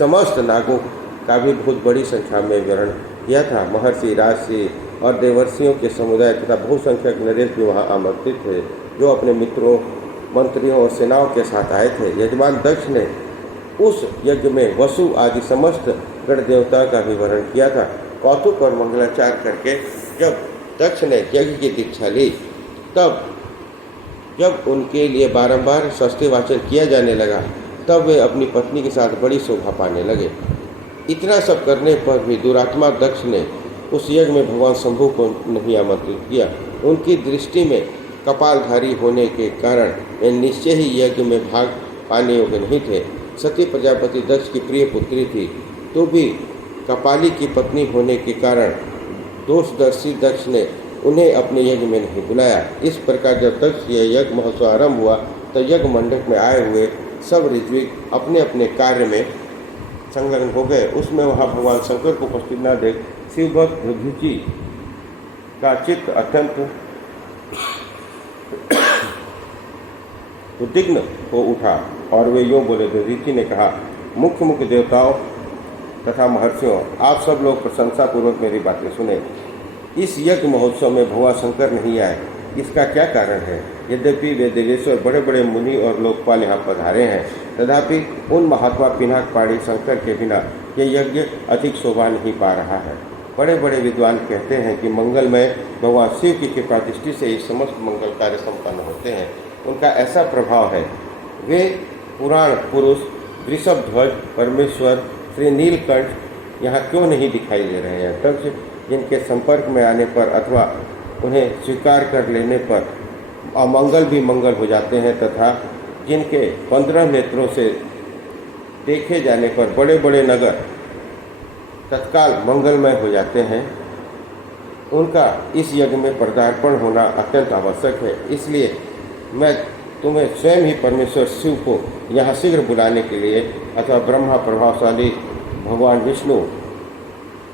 समस्त नागों का भी बहुत बड़ी संख्या में विवरण किया था। महर्षि, राजसी और देवर्षियों के समुदाय तथा बहुसंख्यक नरेश भी वहाँ आमंत्रित थे, जो अपने मित्रों, मंत्रियों और सेनाओं के साथ आए थे। यजमान दक्ष ने उस यज्ञ में वसु आदि समस्त गण देवता का विवरण किया था। कौतुक और मंगलाचार करके जब दक्ष ने यज्ञ की दीक्षा ली, तब जब उनके लिए बारंबार सस्ते वाचन किया जाने लगा, तब वे अपनी पत्नी के साथ बड़ी शोभा पाने लगे। इतना सब करने पर भी दुरात्मा दक्ष ने उस यज्ञ में भगवान शंभु को नहीं आमंत्रित किया। उनकी दृष्टि में कपालधारी होने के कारण वे निश्चय ही यज्ञ में भाग पाने योग्य नहीं थे। सती प्रजापति दक्ष की प्रिय पुत्री थी, तो भी कपाली की पत्नी होने के कारण दोषदर्शी दक्ष ने उन्हें अपने यज्ञ में नहीं बुलाया। इस प्रकार जब दक्ष यह यज्ञ महोत्सव आरंभ हुआ, तो यज्ञ मंडप में आए हुए सब ऋत्विक अपने अपने कार्य में संलग्न हो गए। उसमें वहाँ भगवान शंकर को उपस्थित न देख शिवभक्त दधीचि का चित्त अत्यंत उद्विग्न हो उठा और वे यूँ बोले। दधीचि ने कहा, मुख्य मुख्य देवताओं तथा महर्षियों, आप सब लोग प्रशंसापूर्वक मेरी बातें सुने। इस यज्ञ महोत्सव में भगवान शंकर नहीं आए, इसका क्या कारण है? यद्यपि वे देवेश्वर बड़े बड़े मुनि और लोकपाल यहाँ पधारे हैं, तथापि उन महात्मा पिनाक पाणी शंकर के बिना ये यज्ञ अधिक शोभा नहीं पा रहा है। बड़े बड़े विद्वान कहते हैं कि मंगलमय भगवान शिव की कृपा दृष्टि से ही समस्त मंगल कार्य संपन्न होते हैं। उनका ऐसा प्रभाव है। वे पुराण पुरुष वृषभ ध्वज परमेश्वर श्री नीलकंठ यहाँ क्यों नहीं दिखाई दे रहे हैं? दक्ष जिनके संपर्क में आने पर अथवा उन्हें स्वीकार कर लेने पर अमंगल भी मंगल हो जाते हैं, तथा जिनके 15 नेत्रों से देखे जाने पर बड़े बड़े नगर तत्काल मंगलमय हो जाते हैं, उनका इस यज्ञ में पदार्पण होना अत्यंत आवश्यक है। इसलिए मैं तुम्हें स्वयं ही परमेश्वर शिव को यहाँ शीघ्र बुलाने के लिए अथवा ब्रह्मा प्रभावशाली भगवान विष्णु,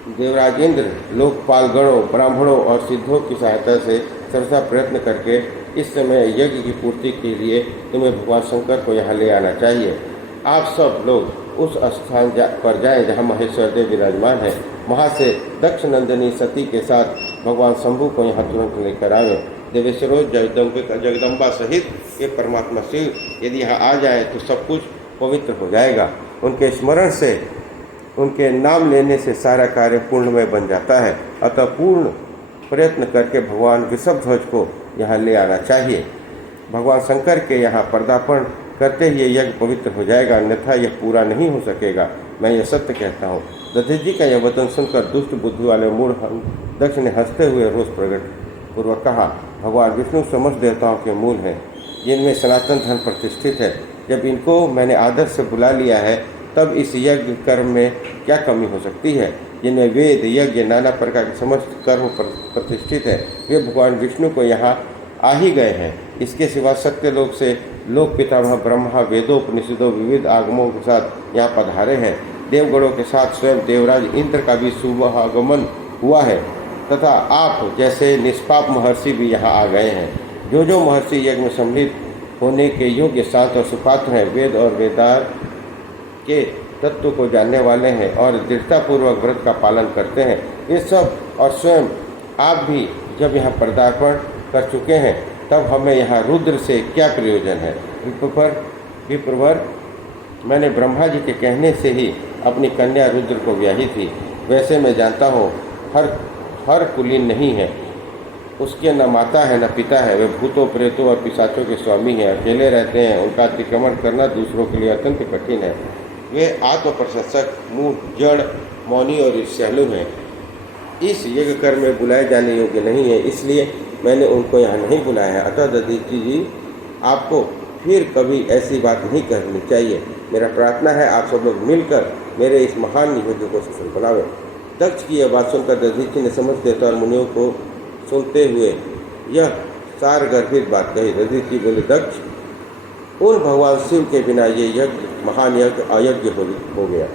देवराज इंद्र, लोकपाल गणों, ब्राह्मणों और सिद्धों की सहायता से सर्वथा प्रयत्न करके इस समय यज्ञ की पूर्ति के लिए तुम्हें भगवान शंकर को यहाँ ले आना चाहिए। आप सब लोग उस स्थान पर जाएं जहाँ महेश्वर देव विराजमान है। वहाँ से दक्ष नंदिनी सती के साथ भगवान शंभु को यहाँ तुरंत लेकर आवे। देवेश्वरों, जगदम्बा सहित ये परमात्मा शिव यदि यहाँ आ जाए तो सब कुछ पवित्र हो जाएगा। उनके स्मरण से, उनके नाम लेने से सारा कार्य पूर्णमय बन जाता है। अतः पूर्ण प्रयत्न करके भगवान वृषभ ध्वज को यहाँ ले आना चाहिए। भगवान शंकर के यहाँ पदार्पण करते ही यज्ञ पवित्र हो जाएगा, अन्यथा यह पूरा नहीं हो सकेगा। मैं यह सत्य कहता हूँ। दधीचि का यह वचन सुनकर दुष्ट बुद्धि वाले मूढ़ दक्ष ने हंसते हुए रोष प्रकट पूर्वक कहा, भगवान विष्णु समस्त देवताओं के मूल हैं, जिनमें सनातन धर्म प्रतिष्ठित है। जब इनको मैंने आदर से बुला लिया है, तब इस यज्ञ कर्म में क्या कमी हो सकती है? जिनमें वेद, यज्ञ, नाना प्रकार के समस्त कर्म प्रतिष्ठित है, वे भगवान विष्णु को यहाँ आ ही गए हैं। इसके सिवा सत्य लोक से लोक पितामह ब्रह्मा वेदोपनिषदों विविध आगमों के साथ यहाँ पधारे हैं। देवगणों के साथ स्वयं देवराज इंद्र का भी शुभागमन हुआ है, तथा आप जैसे निष्पाप महर्षि भी यहाँ आ गए हैं। जो जो महर्षि यज्ञ में सम्मिलित होने के योग्य शांत और सुपात्र हैं, वेद और वेदार के तत्व को जानने वाले हैं और दृढ़तापूर्वक व्रत का पालन करते हैं, ये सब और स्वयं आप भी जब यहाँ पदार्पण कर चुके हैं, तब हमें यहाँ रुद्र से क्या प्रयोजन है? विप्रवर, मैंने ब्रह्मा जी के कहने से ही अपनी कन्या रुद्र को ब्याही थी। वैसे मैं जानता हूँ हर कुलीन नहीं है, उसके न माता है न पिता है। वे भूतों, प्रेतों और पिशाचों के स्वामी हैं, अकेले रहते हैं। उनका अतिक्रमण करना दूसरों के लिए अत्यंत कठिन है। वे आत्मप्रशंसक, मूढ़, जड़, मौनी और ईर्ष्यालु हैं। इस यज्ञ कर्म में बुलाए जाने योग्य नहीं है, इसलिए मैंने उनको यहाँ नहीं बुलाया है। अतः दधीचि जी, आपको फिर कभी ऐसी बात नहीं करनी चाहिए। मेरा प्रार्थना है आप सब लोग मिलकर मेरे इस महान यज्ञ को सफल बनावें। दक्ष की यह बात सुनकर दधीचि ने समस्त देवता और मुनियों को सुनते हुए यह सार गर्भित बात कही। दधीचि बोले, दक्ष, उन भगवान शिव के बिना ये यज्ञ, महान यज्ञ अयज्ञ हो गया।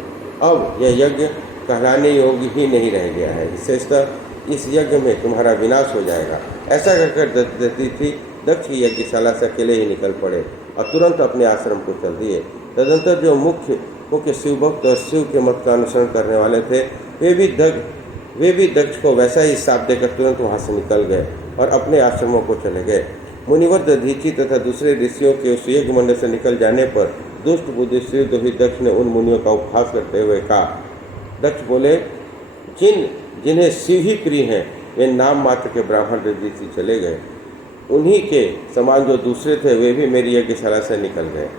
अब यह यज्ञ कहलाने योग्य ही नहीं रह गया है। विशेषतः इस यज्ञ में तुम्हारा विनाश हो जाएगा। ऐसा कहकर दधीचि दक्ष की यज्ञशाला से अकेले ही निकल पड़े और तुरंत अपने आश्रम को चल दिए। तदंतर जो मुख्य मुख्य शिव भक्त और शिव के मत का अनुसरण करने वाले थे, वे भी दक्ष को वैसा ही शाप देकर तुरंत वहाँ से निकल गए और अपने आश्रमों को चले गए। मुनिवर दधीची तथा दूसरे ऋषियों के उस यज्ञ मंडल से निकल जाने पर दुष्ट बुद्धि शिवद्रोही दक्ष ने उन मुनियों का उपहास करते हुए कहा। दक्ष बोले, जिन्हें शिव ही प्रिय हैं वे नाम मात्र के ब्राह्मण दधीची चले गए। उन्हीं के समान जो दूसरे थे वे भी मेरी यज्ञशाला से निकल गए।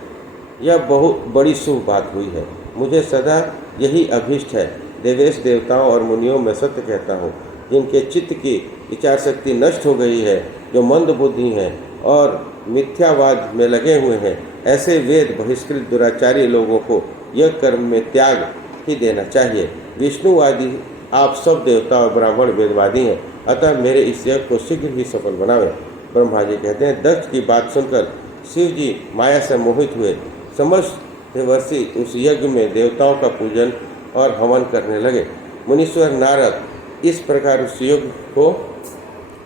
यह बहुत बड़ी शुभ बात हुई है। मुझे सदा यही अभीष्ट है। देवेश देवताओं और मुनियों में सत्य कहता हूँ, जिनके चित्त की विचार शक्ति नष्ट हो गई है, जो मंद बुद्धि हैं और मिथ्यावाद में लगे हुए हैं, ऐसे वेद बहिष्कृत दुराचारी लोगों को यह कर्म में त्याग ही देना चाहिए। विष्णुवादी आप सब देवता और ब्राह्मण वेदवादी हैं, अतः मेरे इस यज्ञ को शीघ्र ही सफल बनावे। ब्रह्मा जी कहते हैं, दक्ष की बात सुनकर शिव जी माया से मोहित हुए। समस्त देवर्षि उस यज्ञ में देवताओं का पूजन और हवन करने लगे। मुनीश्वर नारद इस प्रकार उस यज्ञ को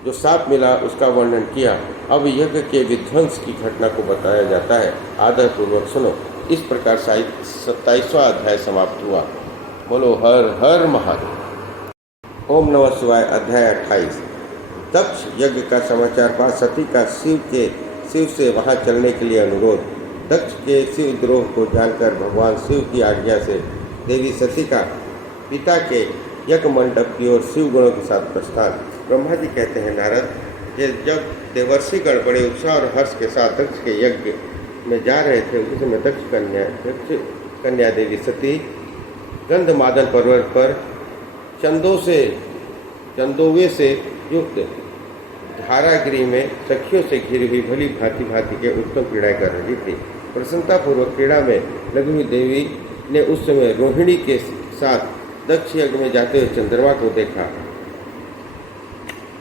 जो शाप मिला उसका वर्णन किया। अब यज्ञ के विध्वंस की घटना को बताया जाता है। आदर पूर्वक सुनो। इस प्रकार 27वां अध्याय समाप्त हुआ। बोलो हर हर महादेव। ओम नमः शिवाय। अध्याय 28। दक्ष यज्ञ का समाचार पा सती का शिव से वहां चलने के लिए अनुरोध। दक्ष के शिव द्रोह को जानकर भगवान शिव की आज्ञा से देवी सती का पिता के यज्ञ मंडप की ओर शिव गणों के साथ प्रस्थान। ब्रह्मा जी कहते हैं, नारद, जब देवर्षि गण बड़े उत्साह और हर्ष के साथ दक्ष के यज्ञ में जा रहे थे, उस समय दक्ष कन्या देवी सती गंधमादन पर्वत पर चंदोवे से युक्त धारागिरी में सखियों से घिरी हुई भली भांति भांति के उत्तम क्रीड़ाएं कर रही थी। प्रसन्नतापूर्वक क्रीड़ा में लगी हुई देवी ने उस समय रोहिणी के साथ दक्ष यज्ञ में जाते हुए चंद्रमा को देखा।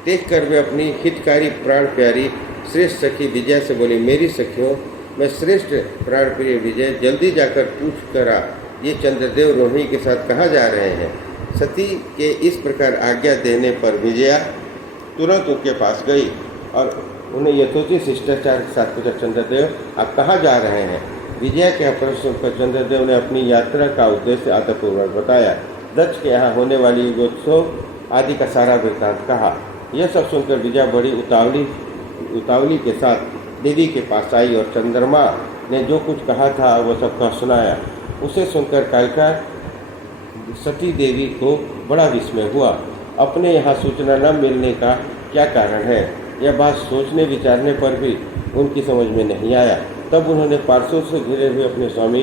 देखकर वे अपनी हितकारी प्राण प्यारी श्रेष्ठ सखी विजय से बोली, मेरी सखियों, मैं श्रेष्ठ प्राण प्रिय विजय, जल्दी जाकर पूछ करा ये चंद्रदेव रोहिणी के साथ कहाँ जा रहे हैं। सती के इस प्रकार आज्ञा देने पर विजया तुरंत उनके पास गई और उन्हें यथोचित शिष्टाचार के साथ पूछा, चंद्रदेव आप कहाँ जा रहे हैं। विजया के प्रश्न पर चंद्रदेव ने अपनी यात्रा का उद्देश्य आदरपूर्वक बताया। दक्ष के यहाँ होने वाली युगोत्सव आदि का सारा वृत्तांत कहा। यह सब सुनकर विजया बड़ी उतावली के साथ देवी के पास आई और चंद्रमा ने जो कुछ कहा था वह सब कह सुनाया। उसे सुनकर कालिका सती देवी को बड़ा विस्मय हुआ। अपने यहाँ सूचना न मिलने का क्या कारण है, यह बात सोचने विचारने पर भी उनकी समझ में नहीं आया। तब उन्होंने पार्श्व से घिरे हुए अपने स्वामी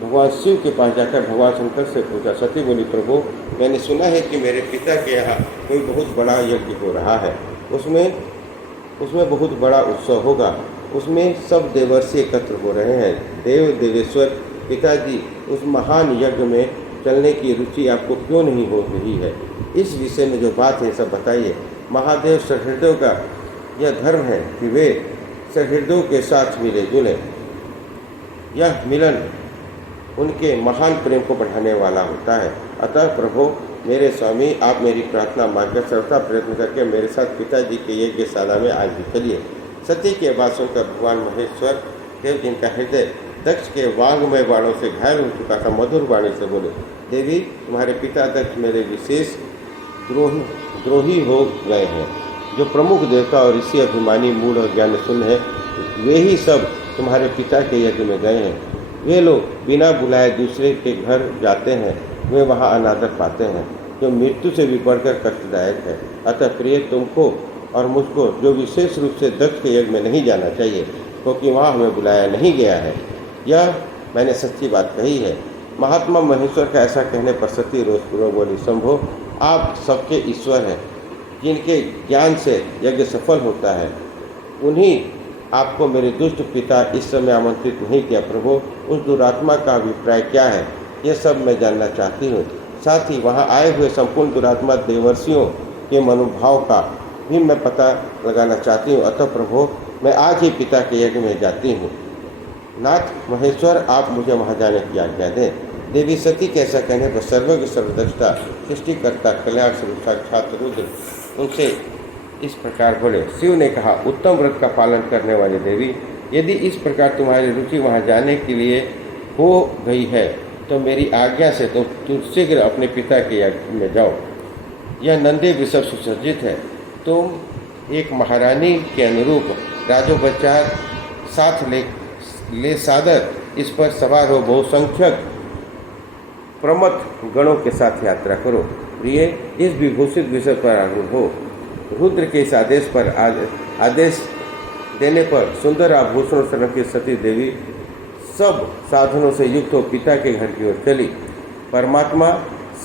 भगवान शिव के पास जाकर भगवान शंकर से पूछा। सती बोली, प्रभु, मैंने सुना है कि मेरे पिता के यहाँ कोई बहुत बड़ा यज्ञ हो रहा है। उसमें बहुत बड़ा उत्सव होगा। उसमें सब देवर्षि एकत्र हो रहे हैं। देवेश्वर पिताजी, उस महान यज्ञ में चलने की रुचि आपको क्यों नहीं हो रही है? इस विषय में जो बात है सब बताइए। महादेव सहृदयों का यह धर्म है कि वे सहृदयों के साथ मिले जुले। यह मिलन उनके महान प्रेम को बढ़ाने वाला होता है। अतः प्रभु मेरे स्वामी, आप मेरी प्रार्थना मानकर सर्वथा प्रयत्न करके मेरे साथ पिताजी के यज्ञशाला में आज भी चलिए। सती के बात सुनकर भगवान महेश्वर देव, जिनका हृदय दक्ष के वांगमय बाणों से घायल हो चुका था, मधुर वाणी से बोले, देवी, तुम्हारे पिता दक्ष मेरे विशेष द्रोही हो गए हैं। जो प्रमुख देवता और ऋषि अभिमानी मूढ़ और ज्ञान शून्य है, वे ही सब तुम्हारे पिता के यज्ञ में गए हैं। वे लोग बिना बुलाए दूसरे के घर जाते हैं, वे वहाँ अनादर पाते हैं, जो मृत्यु से भी बढ़कर कष्टदायक है। अतः प्रिय, तुमको और मुझको जो विशेष रूप से दक्ष के यज्ञ में नहीं जाना चाहिए, क्योंकि वहाँ हमें बुलाया नहीं गया है। यह मैंने सच्ची बात कही है। महात्मा महेश्वर का ऐसा कहने पर सती रोषपूर्वक बोली, शंभो, आप सबके ईश्वर हैं। जिनके ज्ञान से यज्ञ सफल होता है, उन्हीं आपको मेरे दुष्ट पिता इस समय आमंत्रित नहीं किया। प्रभु, उस दुरात्मा का अभिप्राय क्या है, यह सब मैं जानना चाहती हूँ। साथ ही वहाँ आए हुए संपूर्ण दुरात्मा देवर्षियों के मनोभाव का भी मैं पता लगाना चाहती हूँ। अतः प्रभु, मैं आज ही पिता के यज्ञ में जाती हूँ। नाथ महेश्वर, आप मुझे वहाँ जाने की आज्ञा दें। देवी सती के ऐसा कहने पर सर्वज्ञ सर्वदक्षता सृष्टिकर्ता कल्याण स्वरूप साक्षात रुद्र उनसे इस प्रकार बोले। शिव ने कहा, उत्तम व्रत का पालन करने वाली देवी, यदि इस प्रकार तुम्हारी रुचि वहाँ जाने के लिए हो गई है, तो मेरी आज्ञा से तुम शीघ्र अपने पिता के यज्ञ में जाओ। यह नंदी वृषभ सुसज्जित है। तुम एक महारानी के अनुरूप राजोपचार साथ ले सादर इस पर सवार हो बहुसंख्यक प्रमथ गणों के साथ यात्रा करो। प्रिय, इस विभूषित वृषभ पर आरूढ़ हो। रुद्र के इस आदेश देने पर सुंदर आभूषणों से रंकित सती देवी सब साधनों से युक्त हो पिता के घर की ओर चली। परमात्मा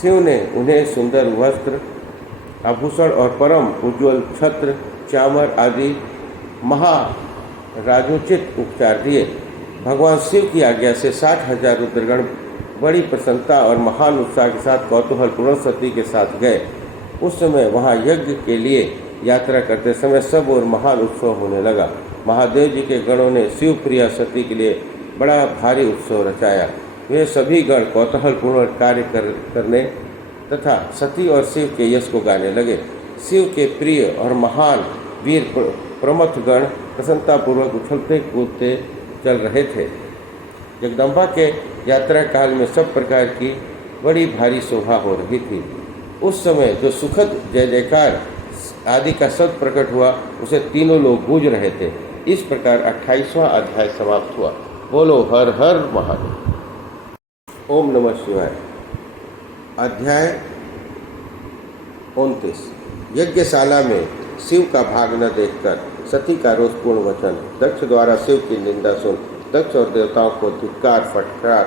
शिव ने उन्हें सुंदर वस्त्र, आभूषण और परम उज्ज्वल छत्र, चामर आदि महाराजोचित उपचार दिए। भगवान शिव की आज्ञा से 60,000 रुद्रगण बड़ी प्रसन्नता और महान उत्साह के साथ कौतूहलपूर्ण सती के साथ गए। उस समय वहाँ यज्ञ के लिए यात्रा करते समय सब और महान उत्सव होने लगा। महादेव जी के गणों ने शिव प्रिया सती के लिए बड़ा भारी उत्सव रचाया। वे सभी गण कौतूहलपूर्ण कार्य करने तथा सती और शिव के यश को गाने लगे। शिव के प्रिय और महान वीर प्रमथ गण प्रसन्नतापूर्वक उछलते कूदते चल रहे थे। जगदम्बा के यात्रा काल में सब प्रकार की बड़ी भारी शोभा हो रही थी। उस समय जो सुखद जय जयकार आदि का सद प्रकट हुआ उसे तीनों लोग गूंज रहे थे। इस प्रकार 28वां अध्याय समाप्त हुआ। बोलो हर हर महादेव। ओम नमः शिवाय। अध्याय 29। यज्ञशाला में शिव का भाग न देखकर सती का रोषपूर्ण वचन। दक्ष द्वारा शिव की निंदा सुन दक्ष और देवताओं को धिक्कार फटकार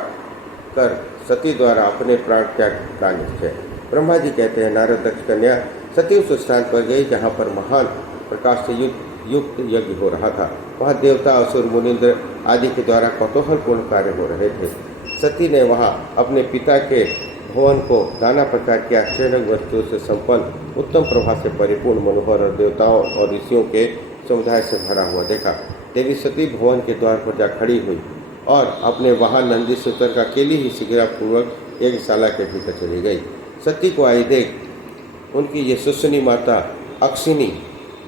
कर सती द्वारा अपने प्राण त्याग का निश्चय। ब्रह्मा जी कहते हैं, नारद दक्ष कन्या सती उस स्थान पर गई जहाँ पर महान प्रकाश से युक्त यज्ञ हो रहा था। वहाँ देवता, असुर, मुनिंद्र आदि के द्वारा कौतूहलपूर्ण कार्य हो रहे थे। सती ने वहाँ अपने पिता के भवन को नाना प्रकार की आश्चर्यजनक वस्तुओं से संपन्न, उत्तम प्रभा से परिपूर्ण, मनोहर और देवताओं और ऋषियों के समुदाय से भरा हुआ देखा। देवी सती भवन के द्वार पर जा खड़ी हुई और अपने वाहन नंदी से उतर कर अकेली ही शीघ्रपूर्वक यज्ञशाला के भीतर चली गई। सती को आई देख उनकी ये सुसनी माता अक्षिनी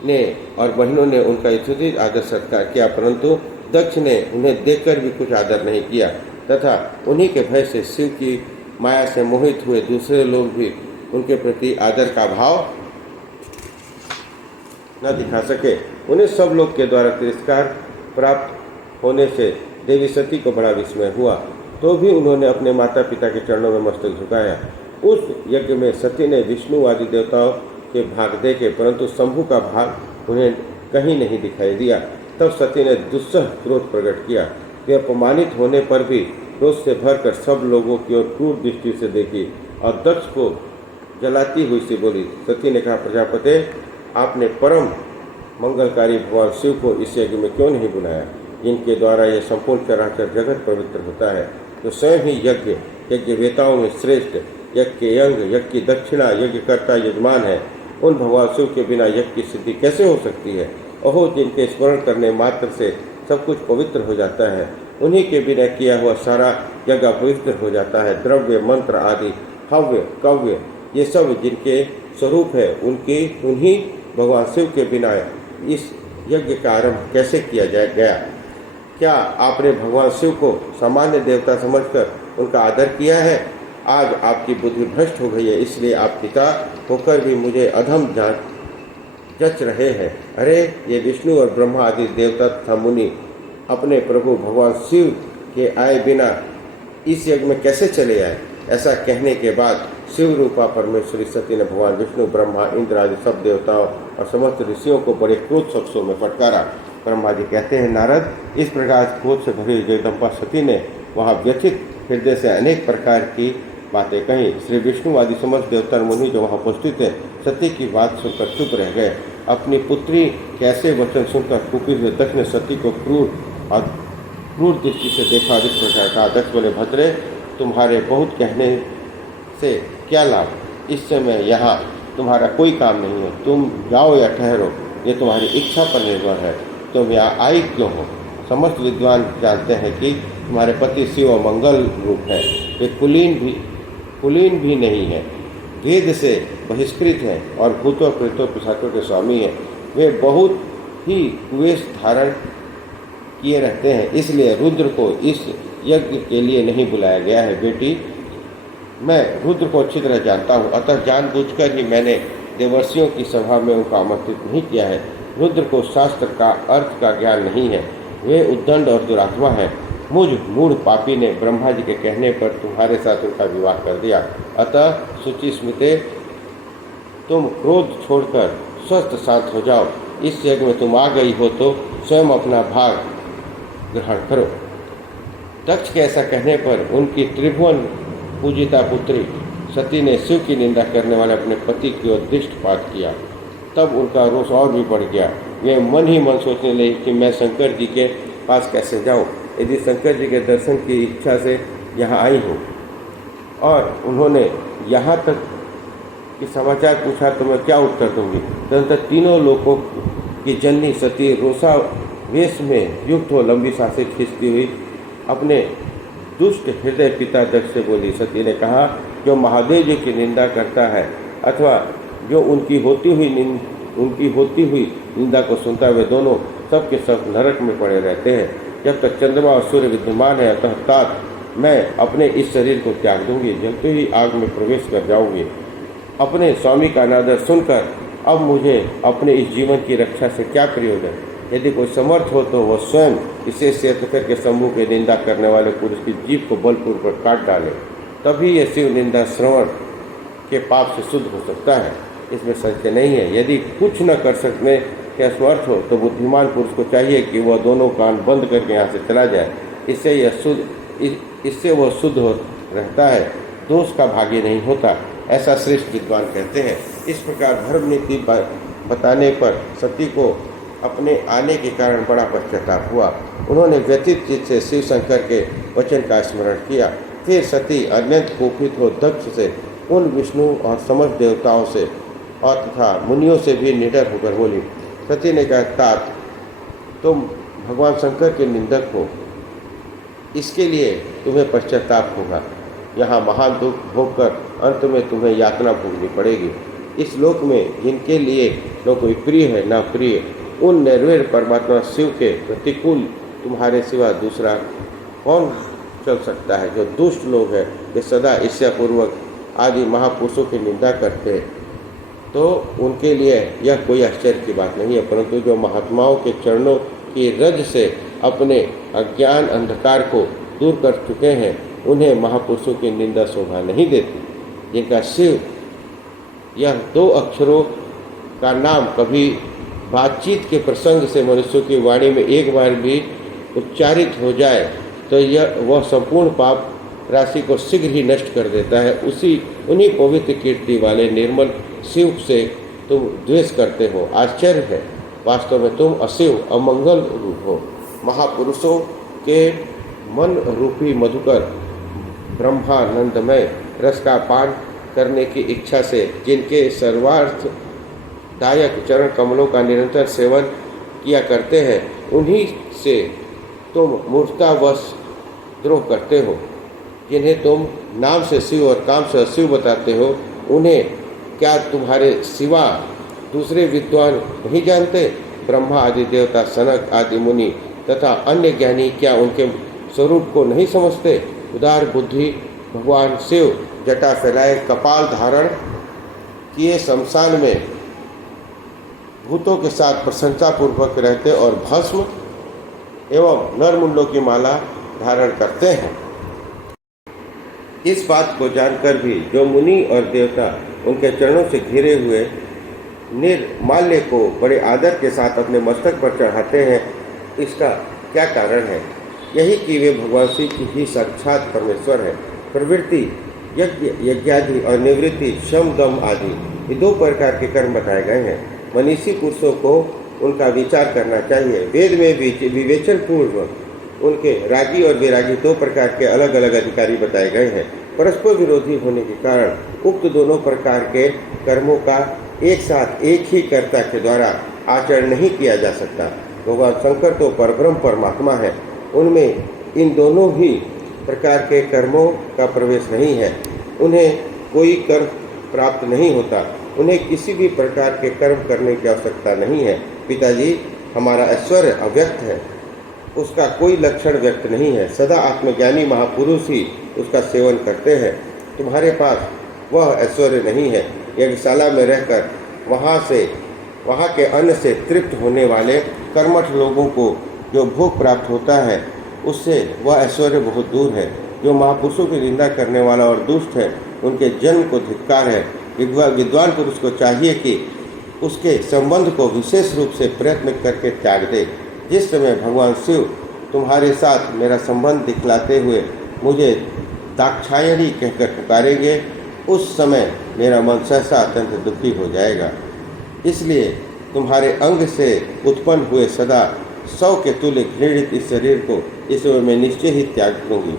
ने और बहनों ने उनका यथोचित आदर सत्कार किया, परंतु दक्ष ने उन्हें देखकर भी कुछ आदर नहीं किया तथा उन्हीं के भय से शिव की माया से मोहित हुए दूसरे लोग भी उनके प्रति आदर का भाव न दिखा सके। उन्हें सब लोग के द्वारा तिरस्कार प्राप्त होने से देवी सती को बड़ा विस्मय हुआ, तो भी उन्होंने अपने माता पिता के चरणों में मस्तक झुकाया। उस यज्ञ में सती ने विष्णु आदि देवताओं के भाग देखे, परंतु शंभु का भाग उन्हें कहीं नहीं दिखाई दिया। तब सती ने दुस्सह क्रोध प्रकट किया। वे अपमानित होने पर भी क्रोध से भरकर सब लोगों की ओर क्रूर दृष्टि से देखी और दक्ष को जलाती हुई सी बोली। सती ने कहा, प्रजापते, आपने परम मंगलकारी भगवान शिव को इस यज्ञ में क्यों नहीं बुलाया, जिनके द्वारा यह संपूर्ण चराचर जगत पवित्र होता है। तो स्वयं ही यज्ञवेताओं में श्रेष्ठ, यज्ञ के अंग, यज्ञ की दक्षिणा, यज्ञकर्ता यजमान है। उन भगवान शिव के बिना यज्ञ की सिद्धि कैसे हो सकती है। ओहो, जिनके स्मरण करने मात्र से सब कुछ पवित्र हो जाता है, उन्हीं के बिना किया हुआ सारा यज्ञ पवित्र हो जाता है। द्रव्य, मंत्र आदि, हव्य, कव्य, ये सब जिनके स्वरूप है, उन्हीं भगवान शिव के बिना इस यज्ञ का आरंभ कैसे किया गया। क्या आपने भगवान शिव को सामान्य देवता समझकर उनका आदर किया है। आज आपकी बुद्धि भ्रष्ट हो गई है, इसलिए आप पिता होकर भी मुझे अधम जच रहे हैं। अरे, ये विष्णु और ब्रह्मा आदि देवता तथा मुनि अपने प्रभु भगवान शिव के आए बिना इस यज्ञ में कैसे चले आए। ऐसा कहने के बाद शिव रूपा परमेश्वरी सती ने भगवान विष्णु, ब्रह्मा, इंद्र आदि सब देवताओं और समस्त ऋषियों को बड़े क्रोध शब्दों में फटकारा। ब्रह्मा जी कहते हैं, नारद, इस प्रकार क्रोध से भरी जगदम्बा सती ने वहाँ व्यथित हृदय से अनेक प्रकार की बातें कही। श्री विष्णु आदि समस्त देवता मुनि जो वहाँ उपस्थित थे, सती की बात सुनकर चुप रह गए। अपनी पुत्री कैसे वचन सुनकर कुपित हुए दक्ष ने सती को क्रूर दृष्टि से देखा। इस प्रकार कहा, दक्ष बोले, भद्रे, तुम्हारे बहुत कहने से क्या लाभ। इस समय यहाँ तुम्हारा कोई काम नहीं है, तुम जाओ या ठहरो, ये तुम्हारी इच्छा पर निर्भर है। तुम यहाँ आई क्यों हो। समस्त विद्वान जानते हैं कि तुम्हारे पति शिव मंगल रूप है, वे कुलीन भी नहीं है, वेद से बहिष्कृत है और भूतों प्रेतों पिशाचों के स्वामी है। वे बहुत ही कुवेश धारण किए रहते हैं, इसलिए रुद्र को इस यज्ञ के लिए नहीं बुलाया गया है। बेटी, मैं रुद्र को अच्छी तरह जानता हूँ, अतः जानबूझकर ही मैंने देवर्षियों की सभा में उनको आमंत्रित नहीं किया है। रुद्र को शास्त्र का अर्थ का ज्ञान नहीं है, वे उद्दंड और दुरात्मा है। मुझ मूढ़ पापी ने ब्रह्मा जी के कहने पर तुम्हारे साथ उनका विवाह कर दिया। अतः शुचि स्मृते, तुम क्रोध छोड़कर स्वस्थ शांत हो जाओ। इस यज्ञ में तुम आ गई हो तो स्वयं अपना भाग ग्रहण करो। दक्ष के ऐसा कहने पर उनकी त्रिभुवन पूजिता पुत्री सती ने शिव की निंदा करने वाले अपने पति की ओर दृष्टिपात किया। तब उनका रोष और भी बढ़ गया। वे मन ही मन सोचने लगे कि मैं शंकर जी के पास कैसे जाऊं। यदि शंकर जी के दर्शन की इच्छा से यहाँ आई हूँ और उन्होंने यहाँ तक कि समाचार पूछा तो मैं क्या उत्तर दूंगी। तदनंतर तीनों लोगों की जननी सती रोषा वेश में युक्त हो लंबी सांसें खींचती हुई अपने दुष्ट हृदय पिता दक्ष से बोली। सती ने कहा, जो महादेव जी की निंदा करता है अथवा जो उनकी होती हुई निंदा को सुनता है, वे दोनों सब के सब नरक में पड़े रहते हैं जब तक चंद्रमा और सूर्य विद्यमान है। अतः तात मैं अपने इस शरीर को त्याग दूंगी, जलते ही आग में प्रवेश कर जाऊंगी। अपने स्वामी का अनादर सुनकर अब मुझे अपने इस जीवन की रक्षा से क्या प्रयोजन। यदि कोई समर्थ हो तो वह स्वयं इसे क्षेत्र करके समूह के निंदा करने वाले पुरुष की जीभ को बलपूर्वक काट डाले, तभी यह शिव निंदा श्रवण के पाप से शुद्ध हो सकता है। इसमें संशय नहीं है। यदि कुछ न कर सकने के असमर्थ हो तो बुद्धिमान पुरुष को चाहिए कि वह दोनों कान बंद करके यहाँ से चला जाए। इससे वह शुद्ध हो रहता है, दोष का भागी नहीं होता, ऐसा श्रेष्ठ विद्वान कहते हैं। इस प्रकार धर्म नीति बताने पर सती को अपने आने के कारण बड़ा पश्चाताप हुआ। उन्होंने व्यथित चित्त से शिव शंकर के वचन का स्मरण किया। फिर सती अत्यंत कोपित हो दक्ष से, उन विष्णु और समस्त देवताओं से और तथा मुनियों से भी निडर होकर बोली। सती ने कहा, तात तुम भगवान शंकर के निंदक हो, इसके लिए तुम्हें पश्चाताप होगा। यहाँ महान दुख भोगकर अंत में तुम्हें यातना भोगनी पड़ेगी। इस लोक में जिनके लिए न कोई प्रिय है न प्रिय, उन निर्वैर परमात्मा शिव के प्रतिकूल तुम्हारे सिवा दूसरा कौन चल सकता है। जो दुष्ट लोग हैं वे सदा ईर्ष्यापूर्वक आदि महापुरुषों की निंदा करते हैं, तो उनके लिए यह कोई आश्चर्य की बात नहीं है। परंतु जो महात्माओं के चरणों की रज से अपने अज्ञान अंधकार को दूर कर चुके हैं, उन्हें महापुरुषों की निंदा शोभा नहीं देती। जिनका शिव यह दो अक्षरों का नाम कभी बातचीत के प्रसंग से मनुष्यों की वाणी में एक बार भी उच्चारित हो जाए तो वह संपूर्ण पाप राशि को शीघ्र ही नष्ट कर देता है। उन्हीं पवित्र कीर्ति वाले निर्मल शिव से तुम द्वेष करते हो। आश्चर्य है, वास्तव में तुम अशिव अमंगल रूप हो। महापुरुषों के मन रूपी मधुकर ब्रह्मानंदमय रस का पान करने की इच्छा से जिनके सर्वार्थ दायक चरण कमलों का निरंतर सेवन किया करते हैं, उन्हीं से तुम मूर्खतावश द्रोह करते हो। जिन्हें तुम नाम से शिव और काम से अशिव बताते हो, उन्हें क्या तुम्हारे सिवा दूसरे विद्वान नहीं जानते? ब्रह्मा आदि देवता, सनक आदि मुनि तथा अन्य ज्ञानी क्या उनके स्वरूप को नहीं समझते? उदार बुद्धि भगवान शिव जटा फैलाए कपाल धारण किए शमशान में भूतों के साथ प्रशंसापूर्वक रहते और भस्म एवं नरमुंडों की माला धारण करते हैं। इस बात को जानकर भी जो मुनि और देवता उनके चरणों से घिरे हुए निर्माल्य को बड़े आदर के साथ अपने मस्तक पर चढ़ाते हैं, इसका क्या कारण है? यही कि वे भगवान शिव की ही साक्षात परमेश्वर है। प्रवृत्ति यज्ञादि और निवृत्ति शम दम आदि ये दो प्रकार के कर्म बताए गए हैं। मनीषी पुरुषों को उनका विचार करना चाहिए। वेद में भी विवेचन पूर्वक उनके रागी और वैरागी दो प्रकार के अलग अलग अधिकारी बताए गए हैं। परस्पर विरोधी होने के कारण उक्त दोनों प्रकार के कर्मों का एक साथ एक ही कर्ता के द्वारा आचरण नहीं किया जा सकता। भगवान शंकर तो परब्रह्म परमात्मा है, उनमें इन दोनों ही प्रकार के कर्मों का प्रवेश नहीं है। उन्हें कोई कर्म प्राप्त नहीं होता, उन्हें किसी भी प्रकार के कर्म करने की आवश्यकता नहीं है। पिताजी, हमारा ऐश्वर्य अव्यक्त है, उसका कोई लक्षण व्यक्त नहीं है। सदा आत्मज्ञानी महापुरुष ही उसका सेवन करते हैं। तुम्हारे पास वह ऐश्वर्य नहीं है। यज्ञशाला में रहकर वहाँ के अन्न से तृप्त होने वाले कर्मठ लोगों को जो भोग प्राप्त होता है, उससे वह ऐश्वर्य बहुत दूर है। जो महापुरुषों की निंदा करने वाला और दुष्ट है, उनके जन्म को धिक्कार है। विद्वान पुरुष को चाहिए कि उसके संबंध को विशेष रूप से प्रयत्न करके त्याग दे। जिस समय भगवान शिव तुम्हारे साथ मेरा संबंध दिखलाते हुए मुझे दाक्षायणी कहकर पुकारेंगे, उस समय मेरा मन सहसा अत्यंत दुखी हो जाएगा। इसलिए तुम्हारे अंग से उत्पन्न हुए सदा 100 के तुल्य घृणित इस शरीर को इस समय मैं निश्चय ही त्याग दूंगी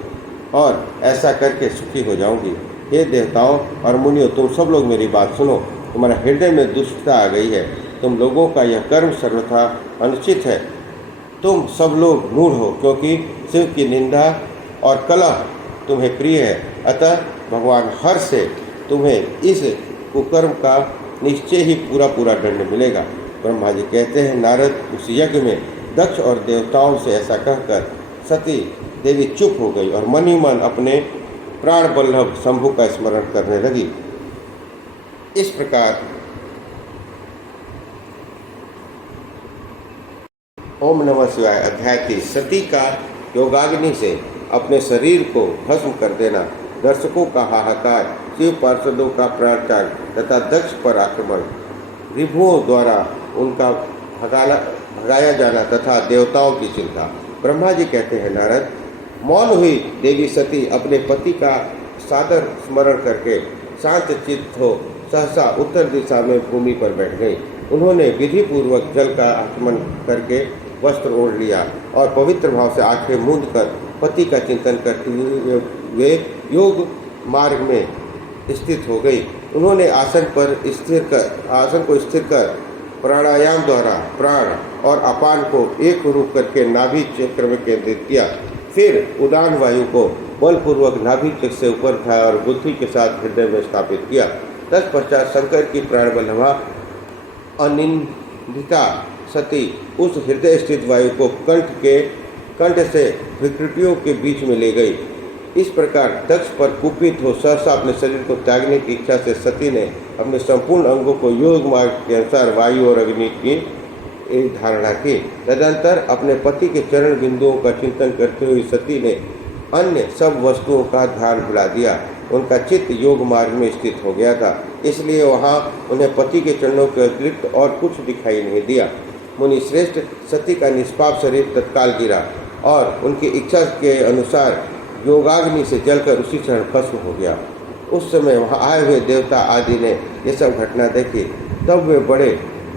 और ऐसा करके सुखी हो जाऊंगी। हे देवताओं और मुनियों, तुम सब लोग मेरी बात सुनो। तुम्हारे हृदय में दुष्टता आ गई है। तुम लोगों का यह कर्म सर्वथा अनुचित है। तुम सब लोग मूढ़ हो, क्योंकि शिव की निंदा और कलह तुम्हें प्रिय है। अतः भगवान हर से तुम्हें इस कुकर्म का निश्चय ही पूरा दंड मिलेगा। ब्रह्मा जी कहते हैं, नारद उस यज्ञ में दक्ष और देवताओं से ऐसा कहकर सती देवी चुप हो गई और मन ही मन अपने प्राण बल्लभ शंभु का स्मरण करने लगी। इस प्रकार ओम नमः शिवाय अध्याय 30। सती का योगाग्नि से अपने शरीर को भस्म कर देना, दर्शकों का हाहाकार, शिव पार्षदों का प्राण त्याग तथा दक्ष पर आक्रमण, रिभुओं द्वारा उनका भगाया जाना तथा देवताओं की चिंता। ब्रह्मा जी कहते हैं, नारद, मौन हुई देवी सती अपने पति का सादर स्मरण करके शांत चित्त हो सहसा उत्तर दिशा में भूमि पर बैठ गई। उन्होंने विधि पूर्वक जल का आचमन करके वस्त्र ओढ़ लिया और पवित्र भाव से आंखें मूंद कर पति का चिंतन करते हुए वे योग मार्ग में स्थित हो गई। उन्होंने आसन को स्थिर कर प्राणायाम द्वारा प्राण और अपान को एक रूप करके नाभि चक्र में केंद्रित किया। फिर उदान वायु को बलपूर्वक नाभि चक्र से ऊपर उठाया और बुद्धि के साथ हृदय में स्थापित किया। तत्पश्चात शंकर की प्राण बल्लभा अनिंदिता सती उस हृदय स्थित वायु को कंठ से विकृतियों के बीच में ले गई। इस प्रकार दक्ष पर कुपित हो सहसा अपने शरीर को त्यागने की इच्छा से सती ने अपने संपूर्ण अंगों को योग मार्ग के अनुसार वायु और अग्नि की धारणा की। तदंतर अपने पति के चरण बिंदुओं का चिंतन करते हुए सती ने अन्य सब वस्तुओं का ध्यान भुला दिया। उनका चित्त योग मार्ग में स्थित हो गया था, इसलिए वहाँ उन्हें पति के चरणों के अतिरिक्त और कुछ दिखाई नहीं दिया। मुनि श्रेष्ठ, सती का निष्पाप शरीर तत्काल गिरा और उनकी इच्छा के अनुसार योगाग्नि से जलकर उसी क्षण भस्म हो गया। उस समय वहाँ आए हुए देवता आदि ने ये सब घटना देखी, तब वे बड़े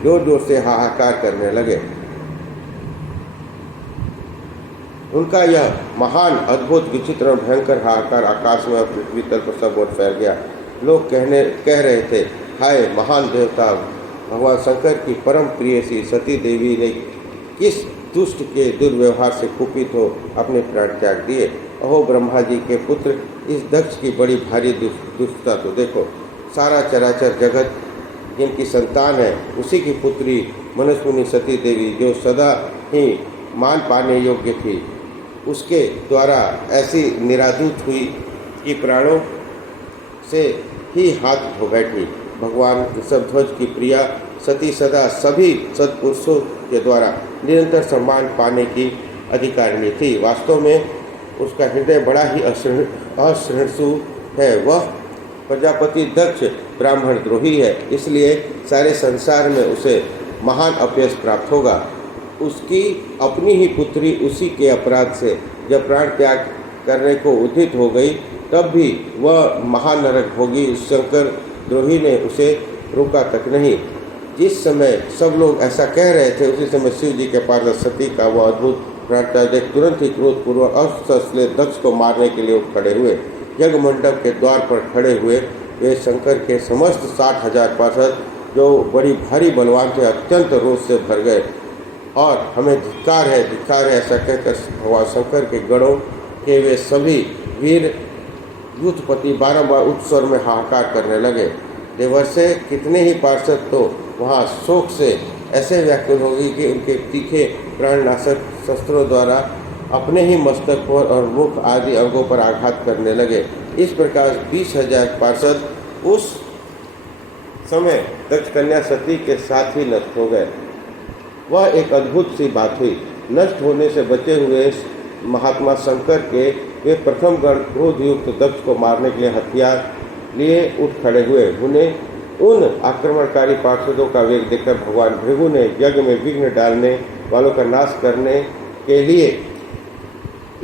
जोर जोर से हाहाकार करने लगे। उनका यह महान अद्भुत विचित्र और भयंकर हाहाकार आकाश में और पृथ्वी तल पर सब ओर फैल गया। लोग कह रहे थे, हाय महान देवता, भगवान शंकर की परम प्रिय सी सती देवी ने किस दुष्ट के दुर्व्यवहार से कुपित हो अपने प्राण त्याग दिए। अहो ब्रह्मा जी के पुत्र, इस दक्ष की बड़ी भारी दुष्टता तो देखो। सारा चराचर जगत जिनकी संतान है, उसी की पुत्री मनुष्य सती देवी, जो सदा ही मान पाने योग्य थी, उसके द्वारा ऐसी निरादूत हुई कि प्राणों से ही हाथ धो बैठी। भगवान ऋषभध्वज की प्रिया सती सदा सभी सत्पुरुषों के द्वारा निरंतर सम्मान पाने की अधिकारिणी थी। वास्तव में उसका हृदय बड़ा ही असहिष्णु है। वह प्रजापति दक्ष ब्राह्मण द्रोही है, इसलिए सारे संसार में उसे महान अपयश प्राप्त होगा। उसकी अपनी ही पुत्री उसी के अपराध से जब प्राण त्याग करने को उद्यत हो गई, तब भी वह महान नरक भोगी शंकर द्रोही ने उसे रोका तक नहीं। जिस समय सब लोग ऐसा कह रहे थे, उसी समय शिव जी के पास सती का वह अद्भुत प्राण त्याग देख तुरंत ही क्रोधपूर्वक अस्त्र दक्ष को मारने के लिए उठ खड़े हुए। यज्ञ मंडप के द्वार पर खड़े हुए वे शंकर के समस्त 60,000 पार्षद, जो बड़ी भारी बलवान थे, अत्यंत रोष से भर गए और हमें धिक्कार है ऐसा कहकर भगवान शंकर के गणों के वे सभी वीर युद्धपति बारंबार उच्च स्वर में हाहाकार करने लगे। देवर्षे कितने ही पार्षद तो वहाँ शोक से ऐसे व्याकुल होगी कि उनके तीखे प्राणनाशक शस्त्रों द्वारा अपने ही मस्तक पर और मुख आदि अंगों पर आघात करने लगे। इस प्रकार 20,000 पार्षद उस समय दक्ष कन्या सती के साथ ही नष्ट हो गए। वह एक अद्भुत सी बात हुई। नष्ट होने से बचे हुए महात्मा शंकर के वे प्रथम गण क्रोध युक्त दक्ष को मारने के लिए हथियार लिए उठ खड़े हुए। उन्हें उन आक्रमणकारी पार्षदों का वेग देखकर भगवान भृगु ने यज्ञ में विघ्न डालने वालों का नाश करने के लिए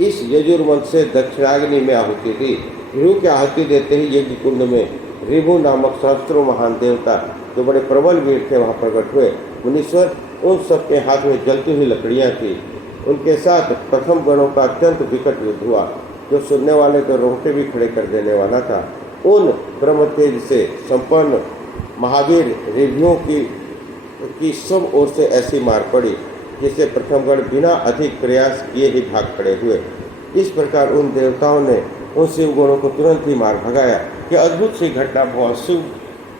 इस यजुर्वंश से दक्षिणाग्नि में आहुति दी। भृगु की आहुति देते ही यज्ञ कुंड में ऋभु नामक सहस्त्रों महान देवता जो बड़े प्रबल वीर थे वहाँ प्रकट हुए। मुनीश्वर उन सब के हाथ में जलती हुई लकड़ियाँ थी। उनके साथ प्रथम गणों का अत्यंत विकट युद्ध हुआ जो सुनने वाले को रोंगटे भी खड़े कर देने वाला था। उन ब्रह्म तेज से संपन्न महावीर ऋभुओं की सब ओर से ऐसी मार पड़ी जिससे प्रथम गण बिना अधिक प्रयास किए ही भाग खड़े हुए। इस प्रकार उन देवताओं ने उन शिव गुणों को तुरंत ही मार भगाया। यह अद्भुत सी घटना भगवान शिव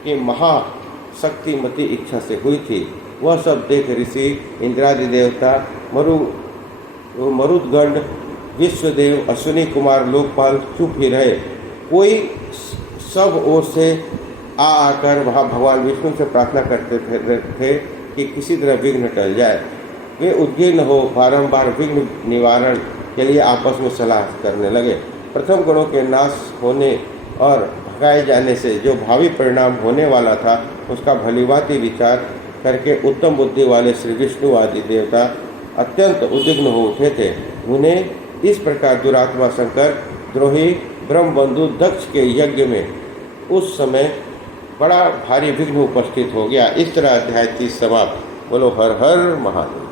की महाशक्तिमती इच्छा से हुई थी। वह सब देख ऋषि, इंद्रादि देवता, मरुदगण, विश्वदेव, अश्विनी कुमार, लोकपाल चुप ही रहे। कोई सब ओर से आकर वहाँ भगवान विष्णु से प्रार्थना करते थे कि किसी तरह विघ्न टल जाए। वे उद्विग्न हो बारंबार विघ्न निवारण के लिए आपस में सलाह करने लगे। प्रथम गणों के नाश होने और भगाए जाने से जो भावी परिणाम होने वाला था उसका भलीभांति विचार करके उत्तम बुद्धि वाले श्री विष्णु आदि देवता अत्यंत उद्विग्न हो उठे थे। उन्हें इस प्रकार दुरात्मा शंकर द्रोही ब्रह्मबंधु दक्ष के यज्ञ में उस समय बड़ा भारी विघ्न उपस्थित हो गया। इस तरह अध्याय 30 समाप्त। बोलो हर हर महादेव।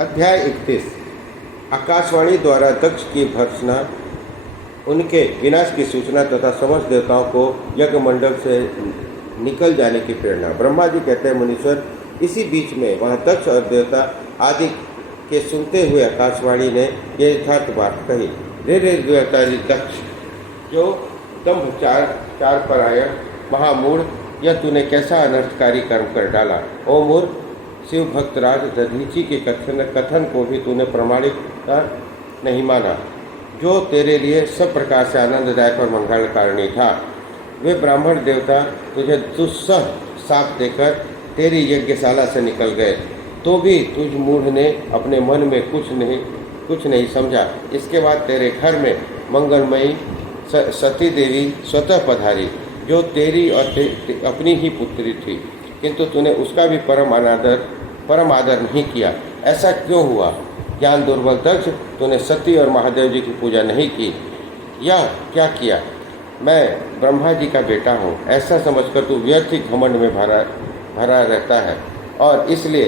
अध्याय 31। आकाशवाणी द्वारा दक्ष की भर्त्सना, उनके विनाश की सूचना तथा समस्त देवताओं को यज्ञ मंडल से निकल जाने की प्रेरणा। ब्रह्मा जी कहते हैं, मुनीश्वर, इसी बीच में वह दक्ष और देवता आदि के सुनते हुए आकाशवाणी ने यह यथार्थ बात कही। रे देवता जी दक्ष, जो दंभ परायण महामूढ़, यह तूने कैसा अनर्थकारी कर्म कर डाला। ओ मूर्ख, शिव भक्तराज दधीची के कथन को भी तूने प्रमाणिकता नहीं माना, जो तेरे लिए सब प्रकार से आनंददायक और मंगलकारिणी था। वे ब्राह्मण देवता तुझे दुस्सह साप देकर तेरी यज्ञशाला से निकल गए, तो भी तुझ मूढ़ ने अपने मन में कुछ नहीं समझा। इसके बाद तेरे घर में मंगलमयी सती देवी स्वतः पधारी, जो तेरी और अपनी ही पुत्री थी, किंतु तूने उसका भी परम आदर नहीं किया। ऐसा क्यों हुआ? ज्ञान दुर्बल दक्ष, तूने सती और महादेव जी की पूजा नहीं की। यह क्या किया? मैं ब्रह्मा जी का बेटा हूँ, ऐसा समझकर तू व्यर्थ ही घमंड में भरा रहता है और इसलिए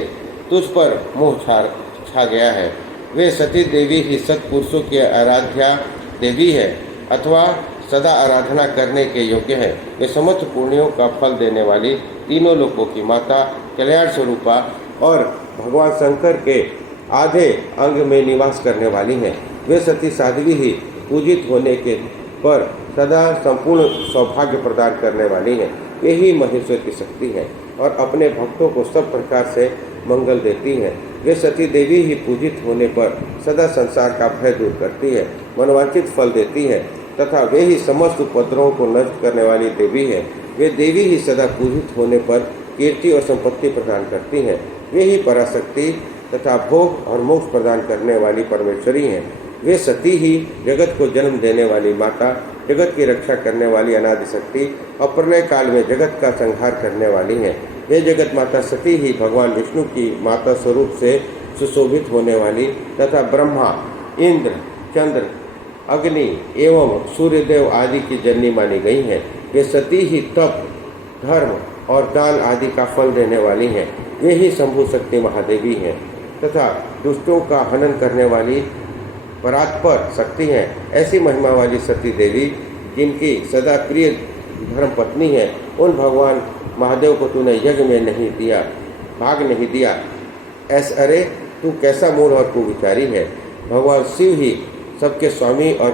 तुझ पर मोह छा गया है। वे सती देवी ही सत्पुरुषों की आराध्या देवी है अथवा सदा आराधना करने के योग्य है। वे समस्त पुण्यों का फल देने वाली, तीनों लोकों की माता, कल्याण स्वरूपा और भगवान शंकर के आधे अंग में निवास करने वाली हैं। वे सती साध्वी ही पूजित होने के पर सदा संपूर्ण सौभाग्य प्रदान करने वाली हैं। वे ही महेश्वर की शक्ति हैं और अपने भक्तों को सब प्रकार से मंगल देती हैं। वे सती देवी ही पूजित होने पर सदा संसार का भय दूर करती है, मनोवांछित फल देती है तथा वे ही समस्त उपद्रवों को नष्ट करने वाली देवी है। वे देवी ही सदा पूजित होने पर कीर्ति और संपत्ति प्रदान करती हैं। वे ही पराशक्ति तथा भोग और मोक्ष प्रदान करने वाली परमेश्वरी हैं। वे सती ही जगत को जन्म देने वाली माता, जगत की रक्षा करने वाली अनादि शक्ति और प्रलय काल में जगत का संहार करने वाली हैं। वे जगत माता सती ही भगवान विष्णु की माता स्वरूप से सुशोभित होने वाली तथा ब्रह्मा, इंद्र, चंद्र, अग्नि एवं सूर्यदेव आदि की जननी मानी गई हैं। वे सती ही तप, धर्म और दान आदि का फल देने वाली हैं। वे ही शंभु शक्ति महादेवी हैं तथा दुष्टों का हनन करने वाली परात्पर शक्ति हैं। ऐसी महिमा वाली सती देवी, जिनकी सदा प्रिय धर्म पत्नी है, उन भगवान महादेव को तूने यज्ञ में भाग नहीं दिया। अरे तू कैसा मूढ़ और कुविचारी है। भगवान शिव ही सबके स्वामी और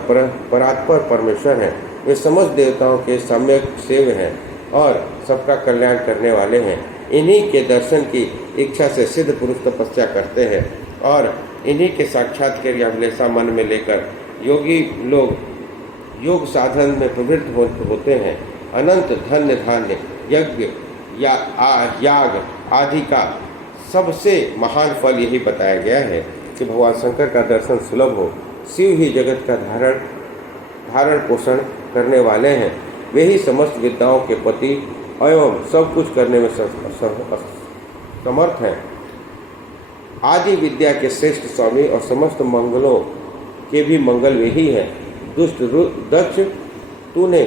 परात्पर परमेश्वर हैं। वे समस्त देवताओं के सम्यक सेव्य हैं और सबका कल्याण करने वाले हैं। इन्हीं के दर्शन की इच्छा से सिद्ध पुरुष तपस्या करते हैं और इन्हीं के साक्षात के अभिलाषा मन में लेकर योगी लोग योग साधन में प्रवृत्त होते हैं। अनंत धन्य धान्य यज्ञ याग आदि का सबसे महान फल यही बताया गया है कि भगवान शंकर का दर्शन सुलभ हो। शिव ही जगत का धारण पोषण करने वाले हैं। वे ही समस्त विद्याओं के पति एवं सब कुछ करने में समर्थ हैं। आदि विद्या के श्रेष्ठ स्वामी और समस्त मंगलों के भी मंगल वे ही हैं। दुष्ट दक्ष, तूने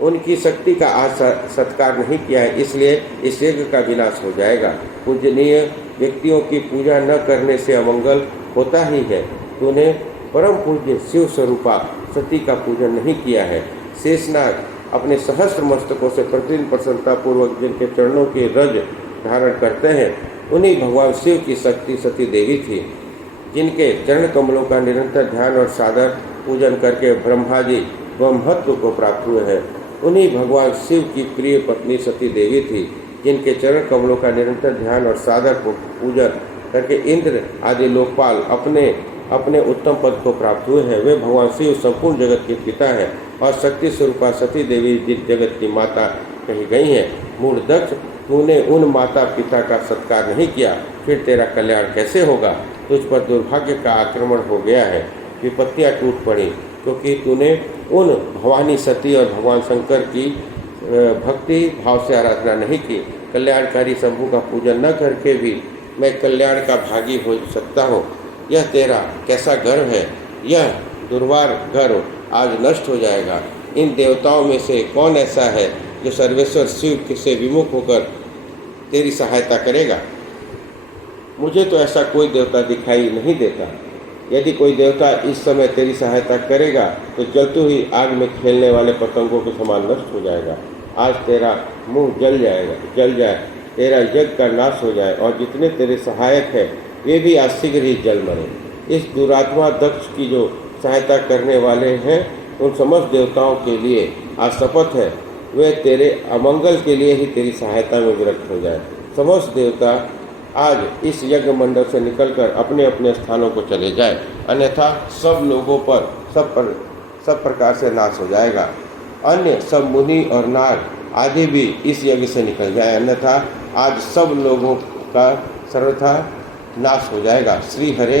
उनकी शक्ति का आज सत्कार नहीं किया है, इसलिए इस यज्ञ का विनाश हो जाएगा। पूजनीय व्यक्तियों की पूजा न करने से अमंगल होता ही है। तूने परम पूज्य शिव स्वरूपा सती का पूजन नहीं किया है। शेषनाग अपने सहस्त्र मस्तकों से प्रतिदिन प्रसन्नता पूर्वक जिनके चरणों की रज धारण करते हैं, उन्हीं भगवान शिव की शक्ति सती देवी थी, जिनके चरण कमलों का निरंतर ध्यान और सादर पूजन करके ब्रह्मा जी ब्रह्मत्व को प्राप्त हुए हैं। उन्हीं भगवान शिव की प्रिय पत्नी सती देवी थी, जिनके चरण कमलों का निरंतर ध्यान और सादर पूजन करके इंद्र आदि लोकपाल अपने उत्तम पद को प्राप्त हुए हैं। वे भगवान शिव संपूर्ण जगत के पिता हैं और शक्ति स्वरूपा सती देवी जिस जगत की माता कही गई हैं। मूढ़ दक्ष, तूने उन माता पिता का सत्कार नहीं किया, फिर तेरा कल्याण कैसे होगा? तुझ पर दुर्भाग्य का आक्रमण हो गया है, विपत्तियाँ टूट पड़ी, क्योंकि तूने उन भवानी सती और भगवान शंकर की भक्ति भाव से आराधना नहीं की। कल्याणकारी शंभु का पूजन न करके भी मैं कल्याण का भागी हो सकता हूँ। यह तेरा कैसा गर्व है? यह दुर्वार गर्व आज नष्ट हो जाएगा। इन देवताओं में से कौन ऐसा है जो सर्वेश्वर शिव से विमुख होकर तेरी सहायता करेगा? मुझे तो ऐसा कोई देवता दिखाई नहीं देता। यदि कोई देवता इस समय तेरी सहायता करेगा तो जलते हुई आग में खेलने वाले पतंगों के समान नष्ट हो जाएगा। आज तेरा मुंह जल जाए, तेरा यज्ञ का नाश हो जाए और जितने तेरे सहायक हैं वे भी आज शीघ्र ही जल मरे। इस दुरात्मा दक्ष की जो सहायता करने वाले हैं, उन समस्त देवताओं के लिए आज शपथ है, वे तेरे अमंगल के लिए ही तेरी सहायता में विरक्त हो जाए। समस्त देवता आज इस यज्ञ मंडल से निकलकर अपने अपने स्थानों को चले जाए, अन्यथा सब लोगों पर सब प्रकार से नाश हो जाएगा। अन्य सब मुनि और नाग आदि भी इस यज्ञ से निकल जाए, अन्यथा आज सब लोगों का सर्वथा नाश हो जाएगा। श्री हरे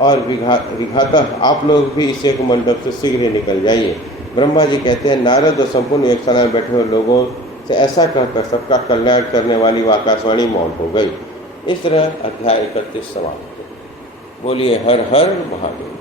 और विघातः आप लोग भी इस यज्ञ मंडप से शीघ्र ही निकल जाइए। ब्रह्मा जी कहते हैं, नारद और संपूर्ण यज्ञशाला में बैठे हुए लोगों से ऐसा कहकर सबका कल्याण करने वाली वो आकाशवाणी मौन हो गई। इस तरह अध्याय 31 समाप्त। बोलिए हर हर महादेव।